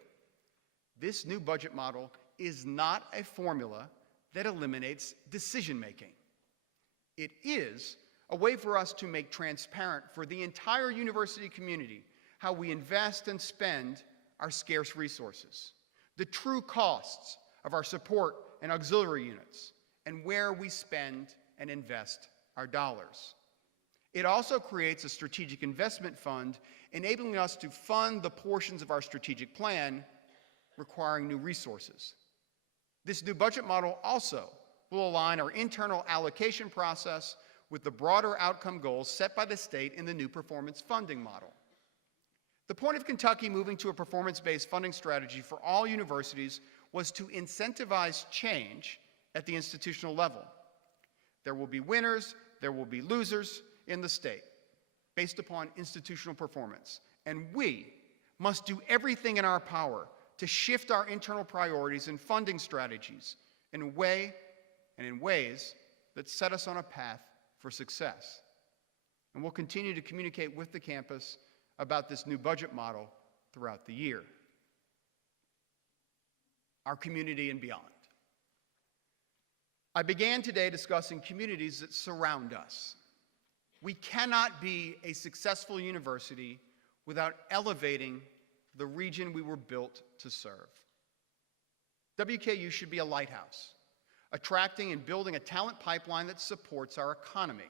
This new budget model is not a formula that eliminates decision-making. It is a way for us to make transparent for the entire university community how we invest and spend our scarce resources, the true costs of our support and auxiliary units, and where we spend and invest our dollars. It also creates a strategic investment fund, enabling us to fund the portions of our strategic plan requiring new resources. This new budget model also will align our internal allocation process with the broader outcome goals set by the state in the new performance funding model. The point of Kentucky moving to a performance-based funding strategy for all universities was to incentivize change at the institutional level. There will be winners, there will be losers in the state based upon institutional performance, and we must do everything in our power to shift our internal priorities and funding strategies in ways that set us on a path for success. And we'll continue to communicate with the campus about this new budget model throughout the year. Our community and beyond. I began today discussing communities that surround us. We cannot be a successful university without elevating the region we were built to serve. WKU should be a lighthouse, attracting and building a talent pipeline that supports our economy.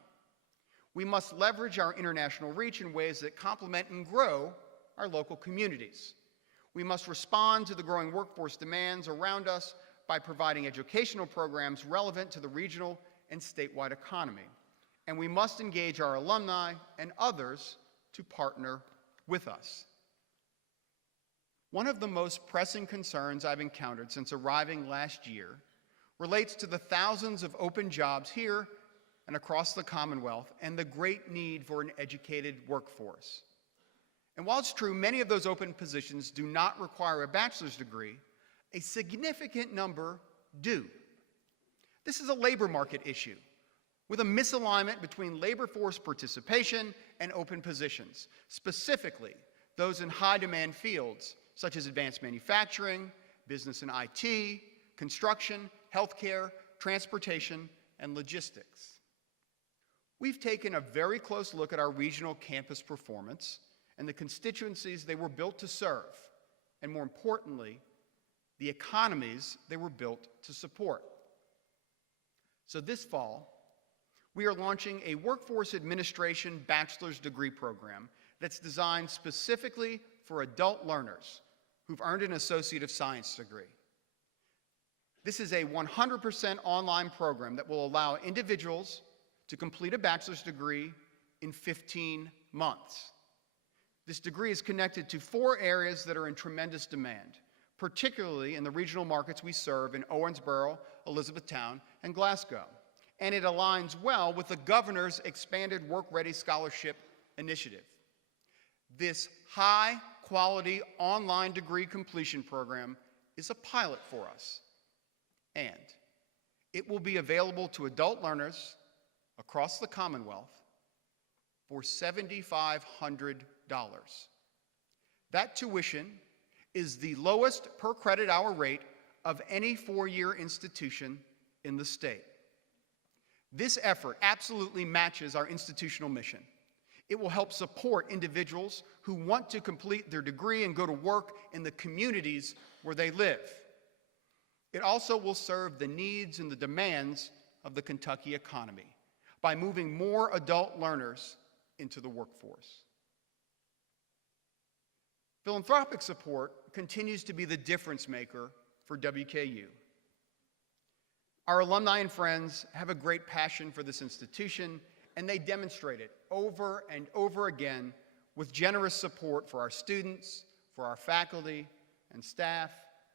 We must leverage our international reach in ways that complement and grow our local communities. We must respond to the growing workforce demands around us by providing educational programs relevant to the regional and statewide economy. And we must engage our alumni and others to partner with us. One of the most pressing concerns I've encountered since arriving last year relates to the thousands of open jobs here and across the Commonwealth and the great need for an educated workforce. And while it's true many of those open positions do not require a bachelor's degree, a significant number do. This is a labor market issue with a misalignment between labor force participation and open positions, specifically those in high-demand fields such as advanced manufacturing, business and IT, construction, healthcare, transportation, and logistics. We've taken a very close look at our regional campus performance and the constituencies they were built to serve, and more importantly, the economies they were built to support. So this fall, we are launching a workforce administration bachelor's degree program that's designed specifically for adult learners who've earned an Associate of Science degree. This is a 100% online program that will allow individuals to complete a bachelor's degree in 15 months. This degree is connected to 4 areas that are in tremendous demand, particularly in the regional markets we serve in Owensboro, Elizabethtown, and Glasgow. And it aligns well with the governor's expanded Work Ready Scholarship Initiative. This high-quality online degree completion program is a pilot for us, and it will be available to adult learners across the Commonwealth for $7,500. That tuition is the lowest per credit hour rate of any 4-year institution in the state. This effort absolutely matches our institutional mission. It will help support individuals who want to complete their degree and go to work in the communities where they live. It also will serve the needs and the demands of the Kentucky economy by moving more adult learners into the workforce. Philanthropic support continues to be the difference maker for WKU. Our alumni and friends have a great passion for this institution, and they demonstrate it over and over again with generous support for our students, for our faculty and staff,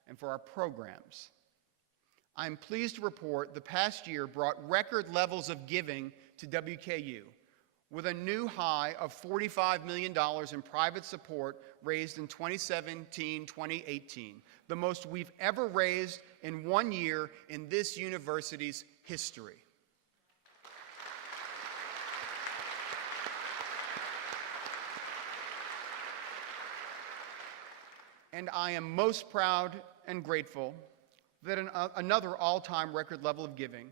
and for our programs. I'm pleased to report the past year brought record levels of giving to WKU, with a new high of $45 million in private support raised in 2017-2018, the most we've ever raised in one year in this university's history. And I am most proud and grateful that another all-time record level of giving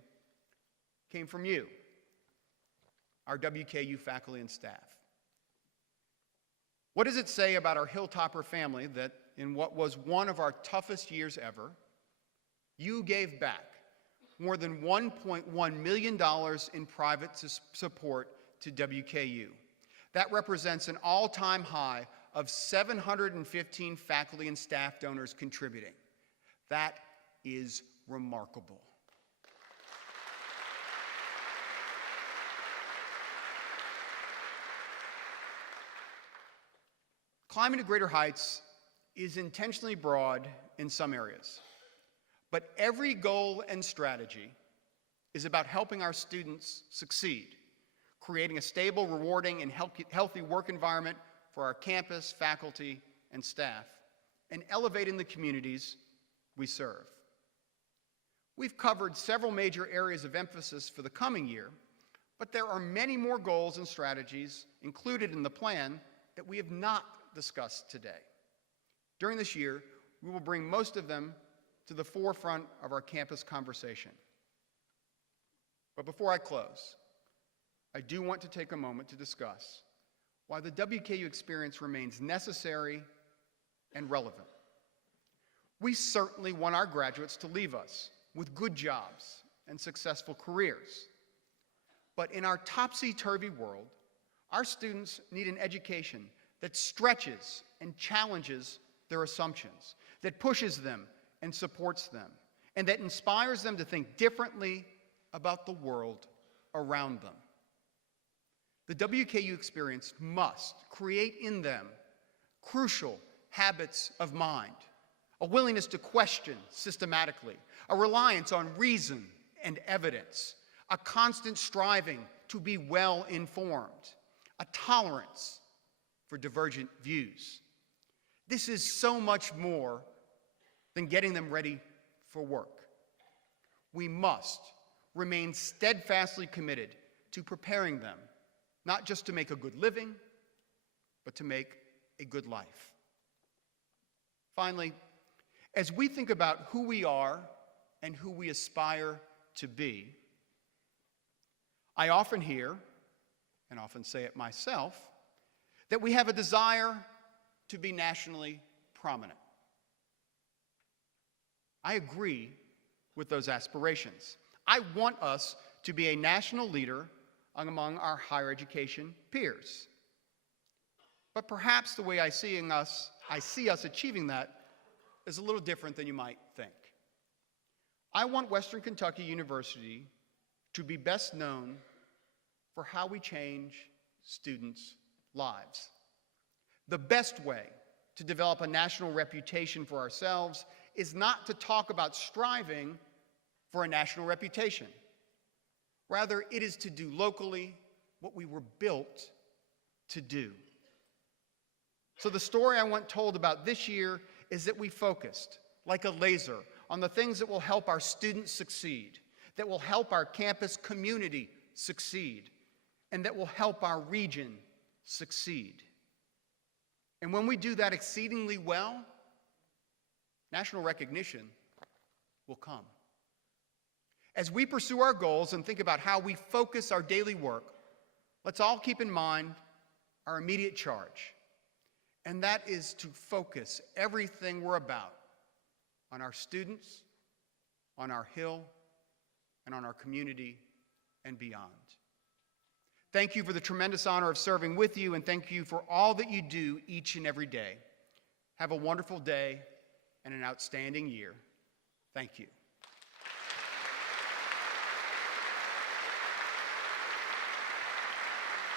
came from you, our WKU faculty and staff. What does it say about our Hilltopper family that in what was one of our toughest years ever, you gave back more than $1.1 million in private support to WKU? That represents an all-time high of 715 faculty and staff donors contributing. That is remarkable. Climbing to greater heights is intentionally broad in some areas, but every goal and strategy is about helping our students succeed, creating a stable, rewarding, and healthy work environment for our campus, faculty, and staff, and elevating the communities we serve. We've covered several major areas of emphasis for the coming year, but there are many more goals and strategies included in the plan that we have not discussed today. During this year, we will bring most of them to the forefront of our campus conversation. But before I close, I do want to take a moment to discuss why the WKU experience remains necessary and relevant. We certainly want our graduates to leave us with good jobs and successful careers. But in our topsy-turvy world, our students need an education that stretches and challenges their assumptions, that pushes them and supports them, and that inspires them to think differently about the world around them. The WKU experience must create in them crucial habits of mind, a willingness to question systematically, a reliance on reason and evidence, a constant striving to be well informed, a tolerance for divergent views. This is so much more than getting them ready for work. We must remain steadfastly committed to preparing them, not just to make a good living, but to make a good life. Finally, as we think about who we are and who we aspire to be, I often hear, and often say it myself, that we have a desire to be nationally prominent. I agree with those aspirations. I want us to be a national leader among our higher education peers. But perhaps the way I see us achieving that is a little different than you might think. I want Western Kentucky University to be best known for how we change students' lives. The best way to develop a national reputation for ourselves is not to talk about striving for a national reputation. Rather, it is to do locally what we were built to do. So the story I want told about this year is that we focused, like a laser, on the things that will help our students succeed, that will help our campus community succeed, and that will help our region succeed. And when we do that exceedingly well, national recognition will come. As we pursue our goals and think about how we focus our daily work, let's all keep in mind our immediate charge, and that is to focus everything we're about on our students, on our Hill, and on our community and beyond. Thank you for the tremendous honor of serving with you, and thank you for all that you do each and every day. Have a wonderful day and an outstanding year. Thank you.